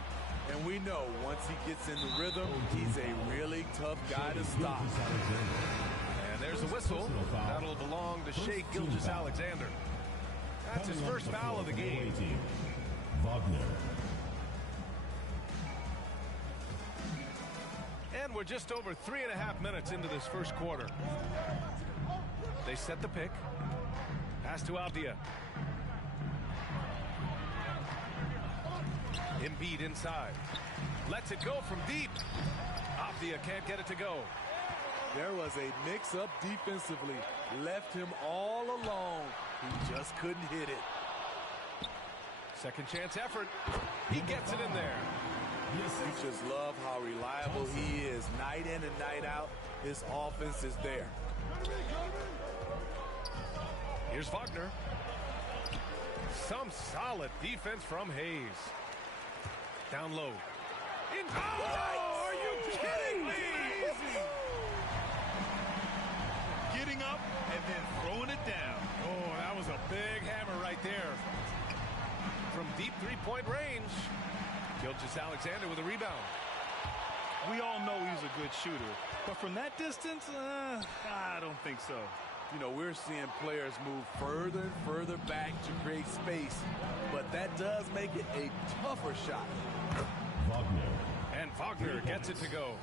And we know once he gets in the rhythm, he's a really tough guy to stop. And there's a whistle. That'll belong to Shai Gilgeous-Alexander. That's his first foul of the game. Wagner. And we're just over 3.5 minutes into this first quarter. They set the pick. Pass to Avdia. Embiid inside. Lets it go from deep. Avdia can't get it to go. There was a mix-up defensively. Left him all alone. He just couldn't hit it. Second chance effort. He gets it in there. You just love how reliable he is. Night in and night out, his offense is there. Here's Wagner. Some solid defense from Hayes. Down low. Oh, are you kidding me? Getting up and then throwing it down. Oh, that was a big hammer right there. From deep three-point range. Gilgeous-Alexander with a rebound. We all know he's a good shooter, but from that distance, I don't think so. You know, we're seeing players move further and further back to create space, but that does make it a tougher shot. Wagner. And Wagner gets it to go.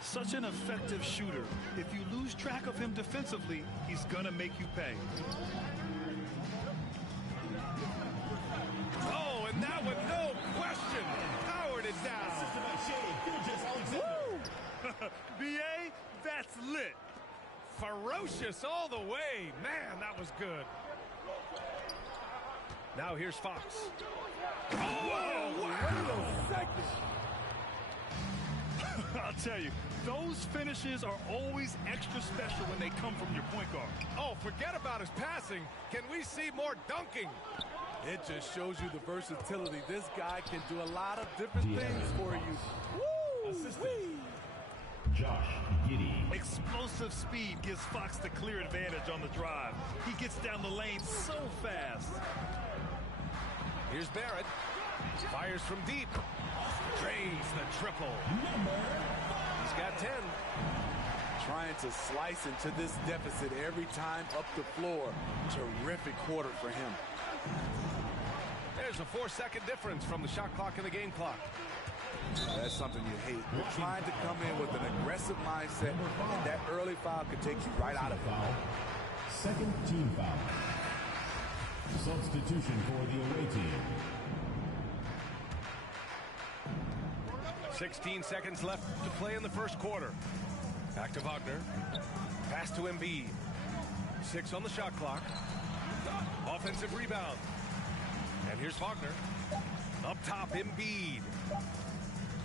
Such an effective shooter. If you lose track of him defensively, he's going to make you pay. Oh, and that one, no question, powered it down. B.A., that's lit. Ferocious all the way. Man, that was good. Now here's Fox. Oh, wow. I'll tell you, those finishes are always extra special when they come from your point guard. Oh, forget about his passing. Can we see more dunking? It just shows you the versatility. This guy can do a lot of different things for you. Assistant. Josh Giddey. Explosive speed gives Fox the clear advantage on the drive. He gets down the lane so fast. Here's Barrett. Fires from deep. Drains the triple. He's got 10. Trying to slice into this deficit every time up the floor. Terrific quarter for him. There's a 4-second difference from the shot clock and the game clock. That's something you hate. You're trying to come in with an aggressive mindset, and that early foul could take you right out of it. Second team foul. Substitution for the away team. 16 seconds left to play in the first quarter. Back to Wagner. Pass to Embiid. 6 on the shot clock. Offensive rebound. And here's Wagner. Up top, Embiid.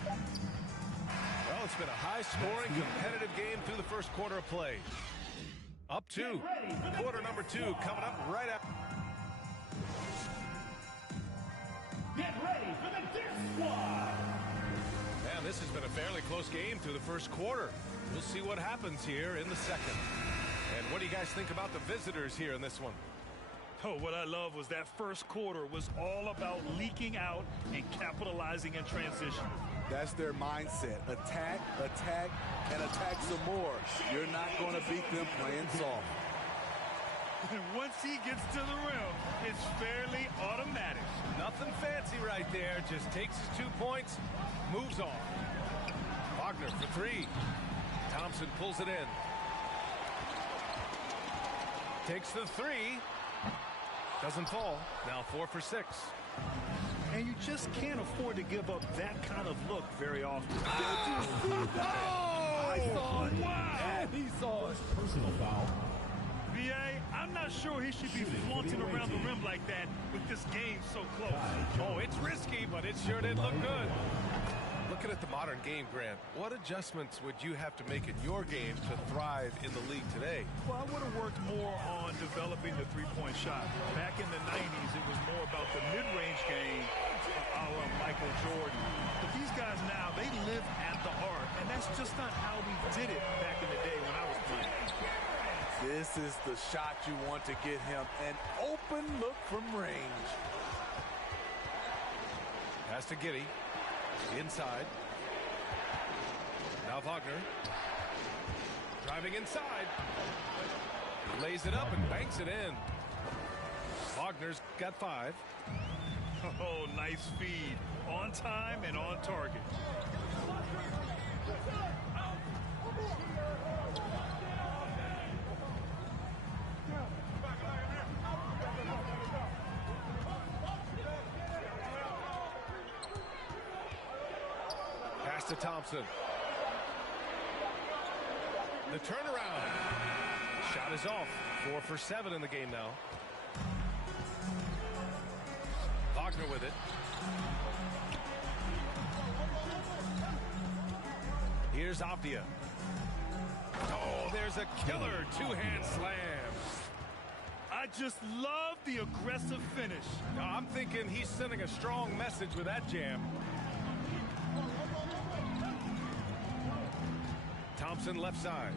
Well, it's been a high-scoring, competitive game through the first quarter of play. Up 2. Quarter number 2 coming up right up. Get ready for the Dick Squad. Man, this has been a fairly close game through the first quarter. We'll see what happens here in the second. And what do you guys think about the visitors here in this one? Oh, what I love was that first quarter was all about leaking out and capitalizing in transition. That's their mindset. Attack, attack, and attack some more. You're not going to beat them playing soft. And once he gets to the rim, it's fairly automatic. Nothing fancy right there. Just takes his 2 points, moves on. Wagner for 3. Thompson pulls it in. Takes the 3. Doesn't fall. Now 4 for 6. And you just can't afford to give up that kind of look very often. Oh! I saw it. Wow! And he saw it. Personal foul. B.A., I'm not sure he should be flaunting around the rim like that with this game so close. Oh, it's risky, but it sure did look good. Looking at the modern game, Grant, what adjustments would you have to make in your game to thrive in the league today? Well, I would have worked more on developing the three-point shot. Back in the 90s, it was more about the mid-range game, a la Michael Jordan. But these guys now, they live at the arc, and that's just not how we did it back in the day when I was playing. This is the shot you want to get him. An open look from range. Pass to Giddey. Inside. Now Wagner. Driving inside. Lays it up and banks it in. Wagner's got 5. Oh, nice feed. On time and on target. Pass to Thompson. The turnaround. Shot is off. 4 for 7 in the game now. Wagner with it. Here's Avdia. Oh, there's a killer 2-hand slam. I just love the aggressive finish. I'm thinking he's sending a strong message with that jam. Thompson left side.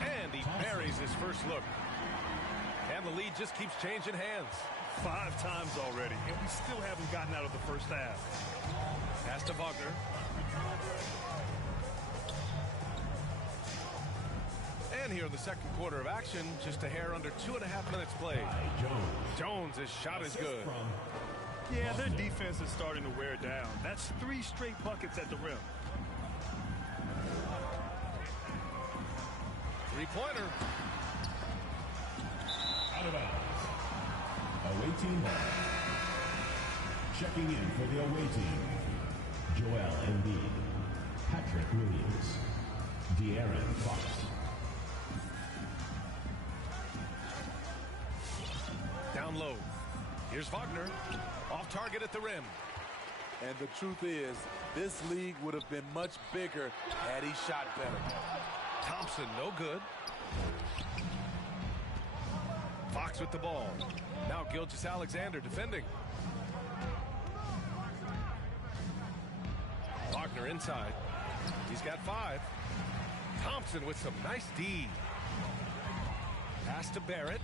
And he buries his first look. And the lead just keeps changing hands. 5 times already, and we still haven't gotten out of the first half. Pass to Wagner. And here in the second quarter of action, just a hair under 2.5 minutes played. Jones' shot is good. Yeah, their defense is starting to wear down. That's 3 straight buckets at the rim. 3-pointer. Out of bounds. Away team ball. Checking in for the away team. Joel Embiid. Patrick Williams. De'Aaron Fox. Down low. Here's Wagner. Off target at the rim. And the truth is, this league would have been much bigger had he shot better. Thompson, no good. Fox with the ball. Now Gilgeous-Alexander defending. Wagner inside. He's got 5. Thompson with some nice D. Pass to Barrett.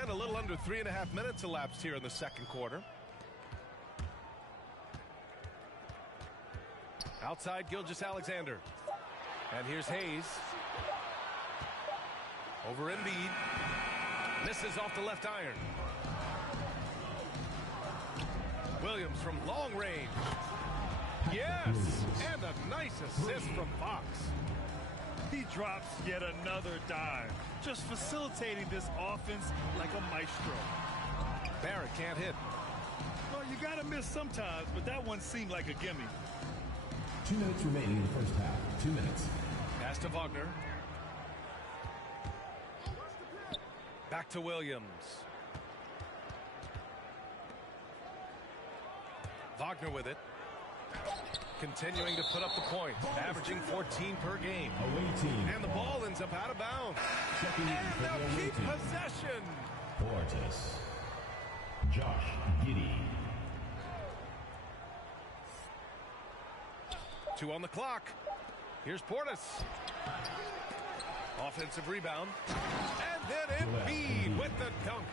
And a little under 3.5 minutes elapsed here in the second quarter. Outside Gilgeous-Alexander. And here's Hayes. Over Embiid. Misses off the left iron. Williams from long range. Yes! And a nice assist from Fox. He drops yet another dime, just facilitating this offense like a maestro. Barrett can't hit. Well, you gotta miss sometimes, but that one seemed like a gimme. 2 minutes remaining in the first half. 2 minutes. Pass to Wagner. Back to Williams. Wagner with it. Continuing to put up the points, averaging 14 per game. Away team. And the ball ends up out of bounds. Checking in And for the they'll away keep team. possession. Portis. Josh Giddey. 2 on the clock. Here's Portis. Offensive rebound. And then Embiid with the dunk.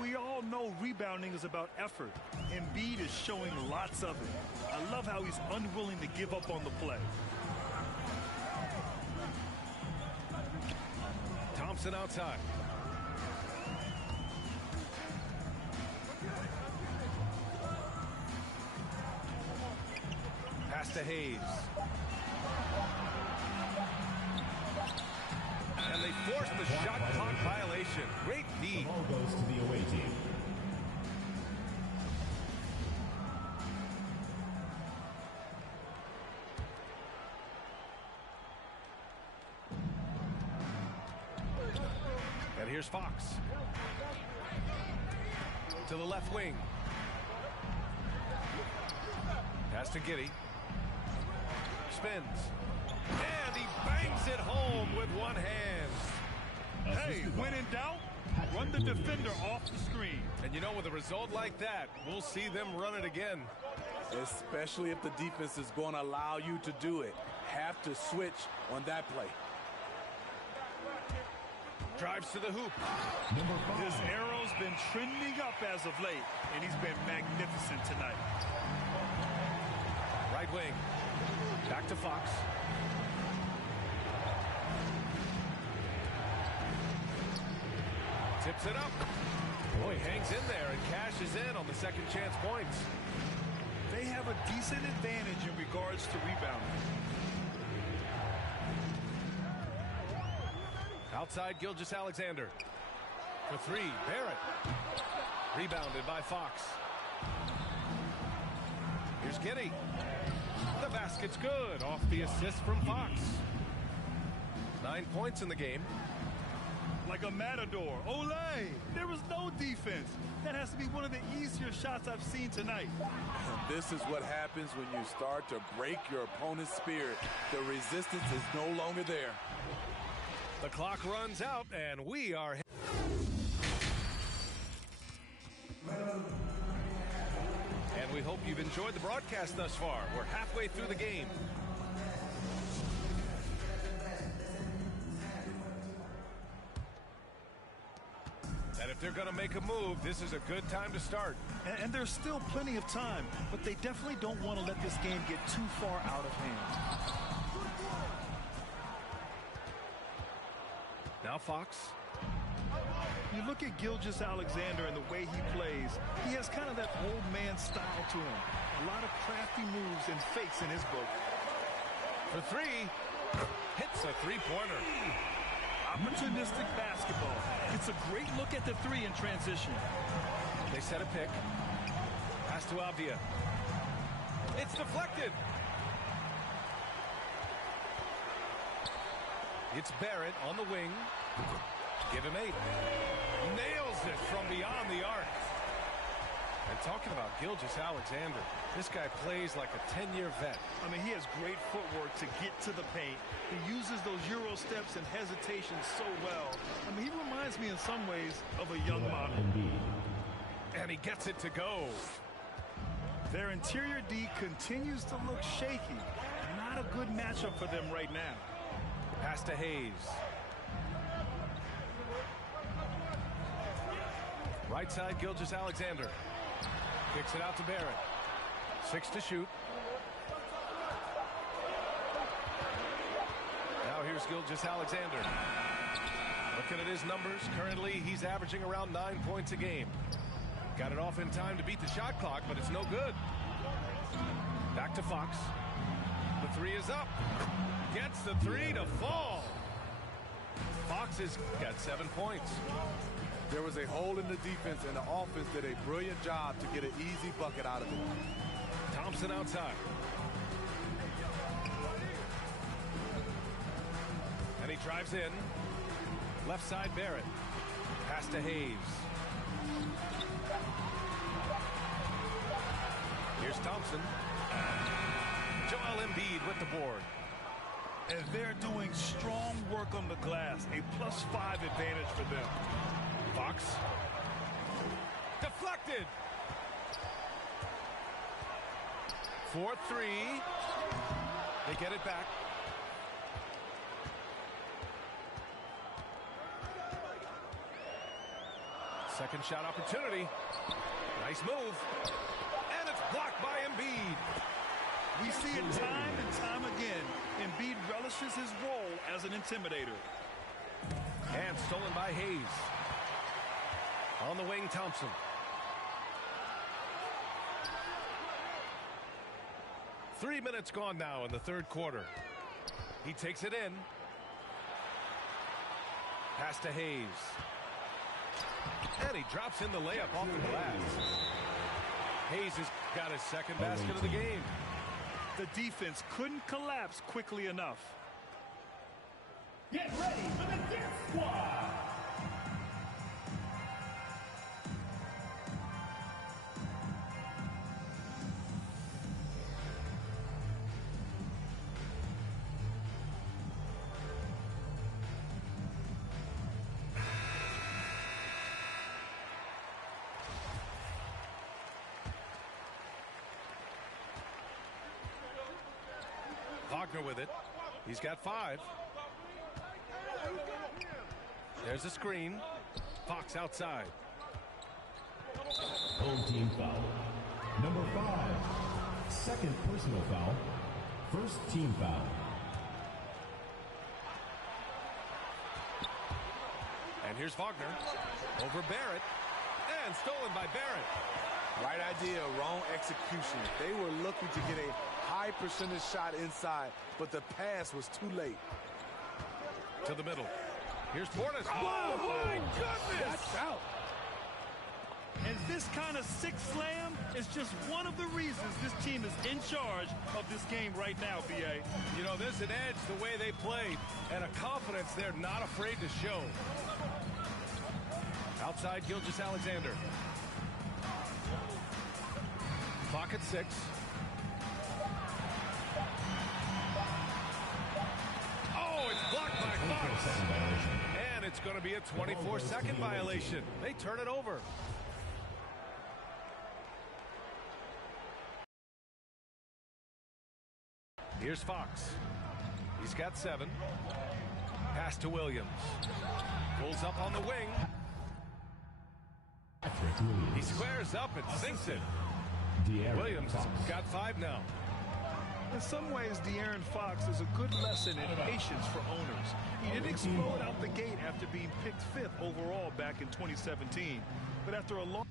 We all know rebounding is about effort. Embiid is showing lots of it. I love how he's unwilling to give up on the play. Thompson outside. Pass to Hayes. And they force the shot clock violation. Great D. The ball goes to the away team. And here's Fox. To the left wing. Pass to Giddey. Spins. And he bangs it home with one hand. Hey, when in doubt, run the defender off the screen. And you know, with a result like that, we'll see them run it again. Especially if the defense is going to allow you to do it. Have to switch on that play. Drives to the hoop. His arrow's been trending up as of late, and he's been magnificent tonight. Right wing. Back to Fox. Tips it up. Boy, hangs in there and cashes in on the second chance points. They have a decent advantage in regards to rebounding. Outside Gilgeous-Alexander. For 3, Barrett. Rebounded by Fox. Here's Giddey. The basket's good off the assist from Fox. 9 points in the game. like a matador. Olay! There was no defense. That has to be one of the easier shots I've seen tonight. And this is what happens when you start to break your opponent's spirit. The resistance is no longer there. The clock runs out, and we are... And we hope you've enjoyed the broadcast thus far. We're halfway through the game. And if they're going to make a move, this is a good time to start. And there's still plenty of time, but they definitely don't want to let this game get too far out of hand. Now Fox. You look at Gilgeous-Alexander and the way he plays, he has kind of that old man style to him. A lot of crafty moves and fakes in his book. For three, hits a three-pointer. Opportunistic basketball. It's a great look at the three in transition. They set a pick. Pass to Avdia. It's deflected. It's Barrett on the wing. Give him 8. Nails it from beyond the arc. And talking about Gilgeous-Alexander, this guy plays like a 10-year vet. I mean, he has great footwork to get to the paint. He uses those Euro steps and hesitations so well. I mean, he reminds me in some ways of a young model. And he gets it to go. Their interior D continues to look shaky. Not a good matchup for them right now. Pass to Hayes. Right side, Gilgeous-Alexander. Kicks it out to Barrett. 6 to shoot. Now here's Gilgeous-Alexander. Looking at his numbers, currently he's averaging around 9 points a game. Got it off in time to beat the shot clock, but it's no good. Back to Fox. The 3 is up. Gets the 3 to fall. Fox has got 7 points. There was a hole in the defense, and the offense did a brilliant job to get an easy bucket out of it. Thompson outside. And he drives in. Left side, Barrett. Pass to Hayes. Here's Thompson. Joel Embiid with the board. And they're doing strong work on the glass. A +5 advantage for them. Fox. Deflected. 4-3. They get it back. Second shot opportunity. Nice move. And it's blocked by Embiid. We see it time and time again. Embiid relishes his role as an intimidator. And stolen by Hayes. On the wing, Thompson. Three minutes gone now in the third quarter. He takes it in. Pass to Hayes. And he drops in the layup off the glass. Hayes has got his second basket of the game. The defense couldn't collapse quickly enough. Get ready for the Death Squad! Wagner with it. He's got 5. There's a screen. Fox outside. Home team foul. Number 5. Second personal foul. First team foul. And here's Wagner. Over Barrett. And stolen by Barrett. Right idea, wrong execution. They were looking to get a high percentage shot inside, but the pass was too late. To the middle. Here's Portis. Oh, my goodness! Watch out. And this kind of six slam is just one of the reasons this team is in charge of this game right now, B.A. You know, there's an edge the way they play and a confidence they're not afraid to show. Outside Gilgeous-Alexander. Clock at 6. Oh, it's blocked by Fox. And it's going to be a 24-second violation. They turn it over. Here's Fox. He's got 7. Pass to Williams. Pulls up on the wing. He squares up and sinks it. Williams has got 5 now. In some ways, De'Aaron Fox is a good lesson in patience for owners. He didn't explode out the gate after being picked 5th overall back in 2017. But after a long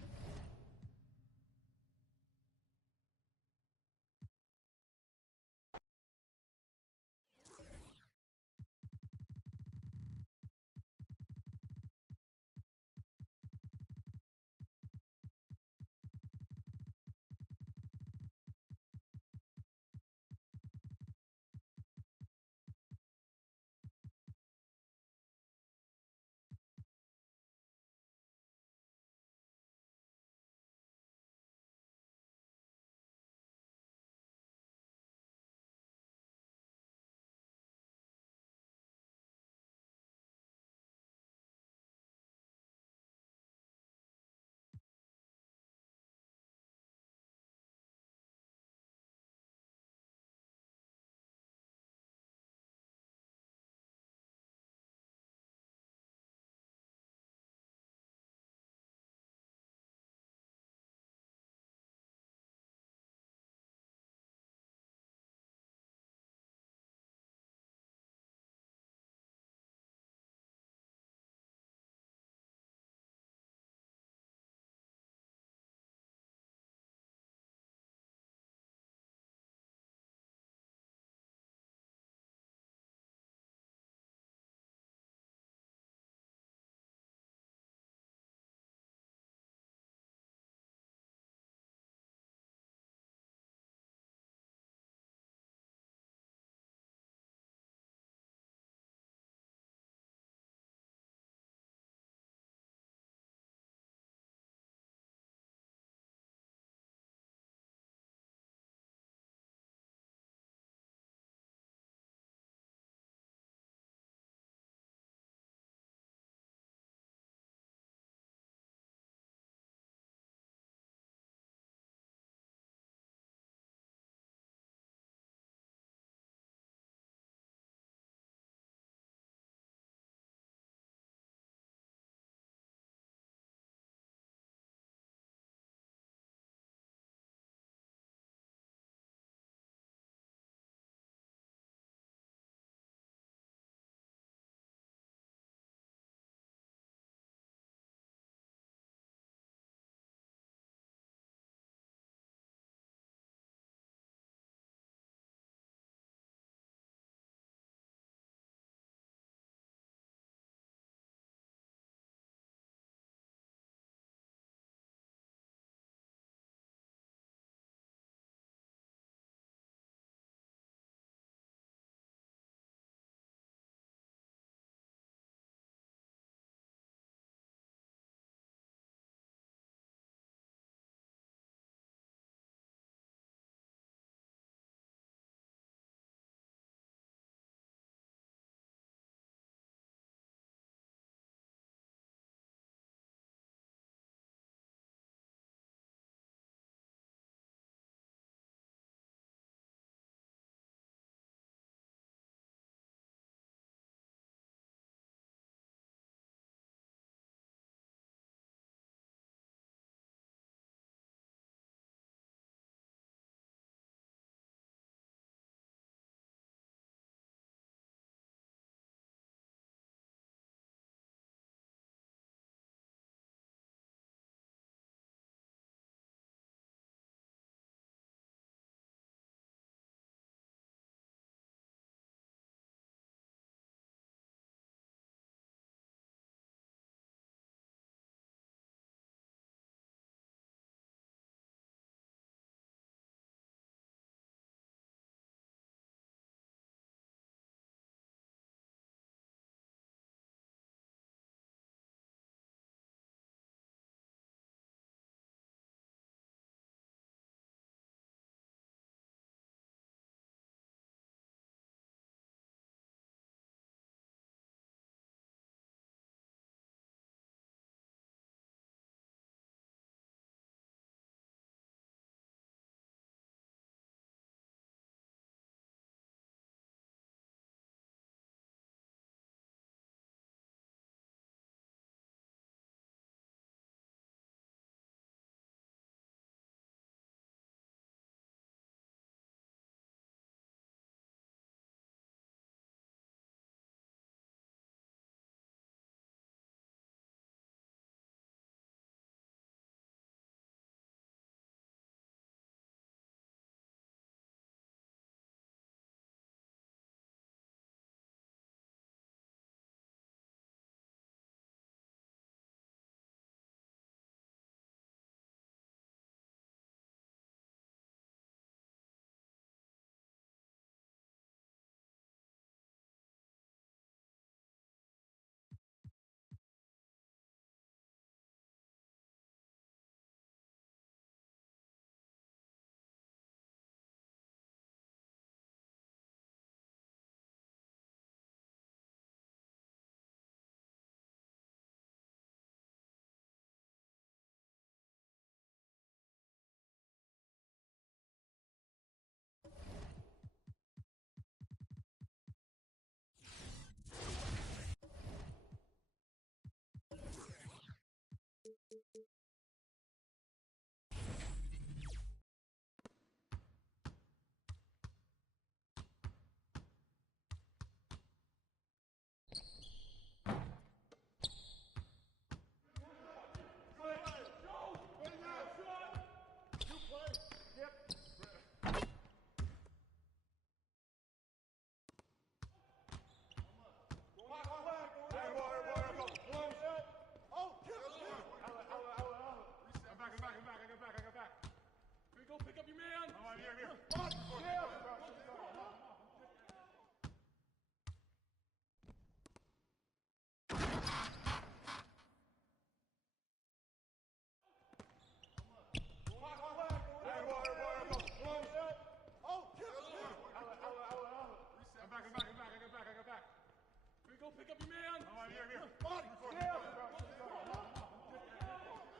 up your man. All right, here. Body. Yeah.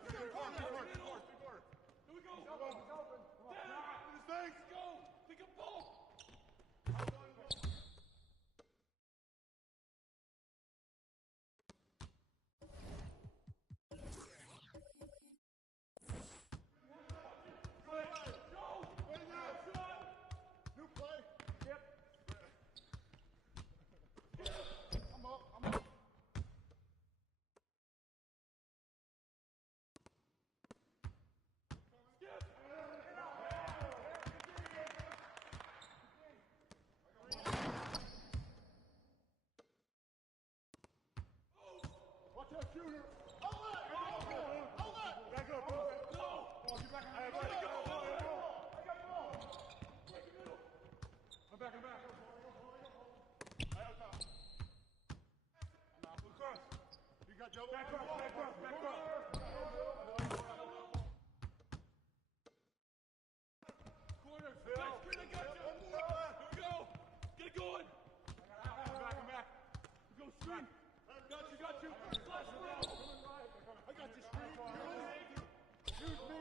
Here we go. Dad. Let's go. Pick up ball. New play. Yep. I'm up. Watch that shooter. Hold that. Back up. No. Oh, get back on. I got the ball. I'm back. Right up top. Now, cross. You got Joe. Back cross. Corner. Back screen, I got you. Here we go. Get it going. I'm back. Go screen. Got you. Flash through. I got you, Steve. Excuse me.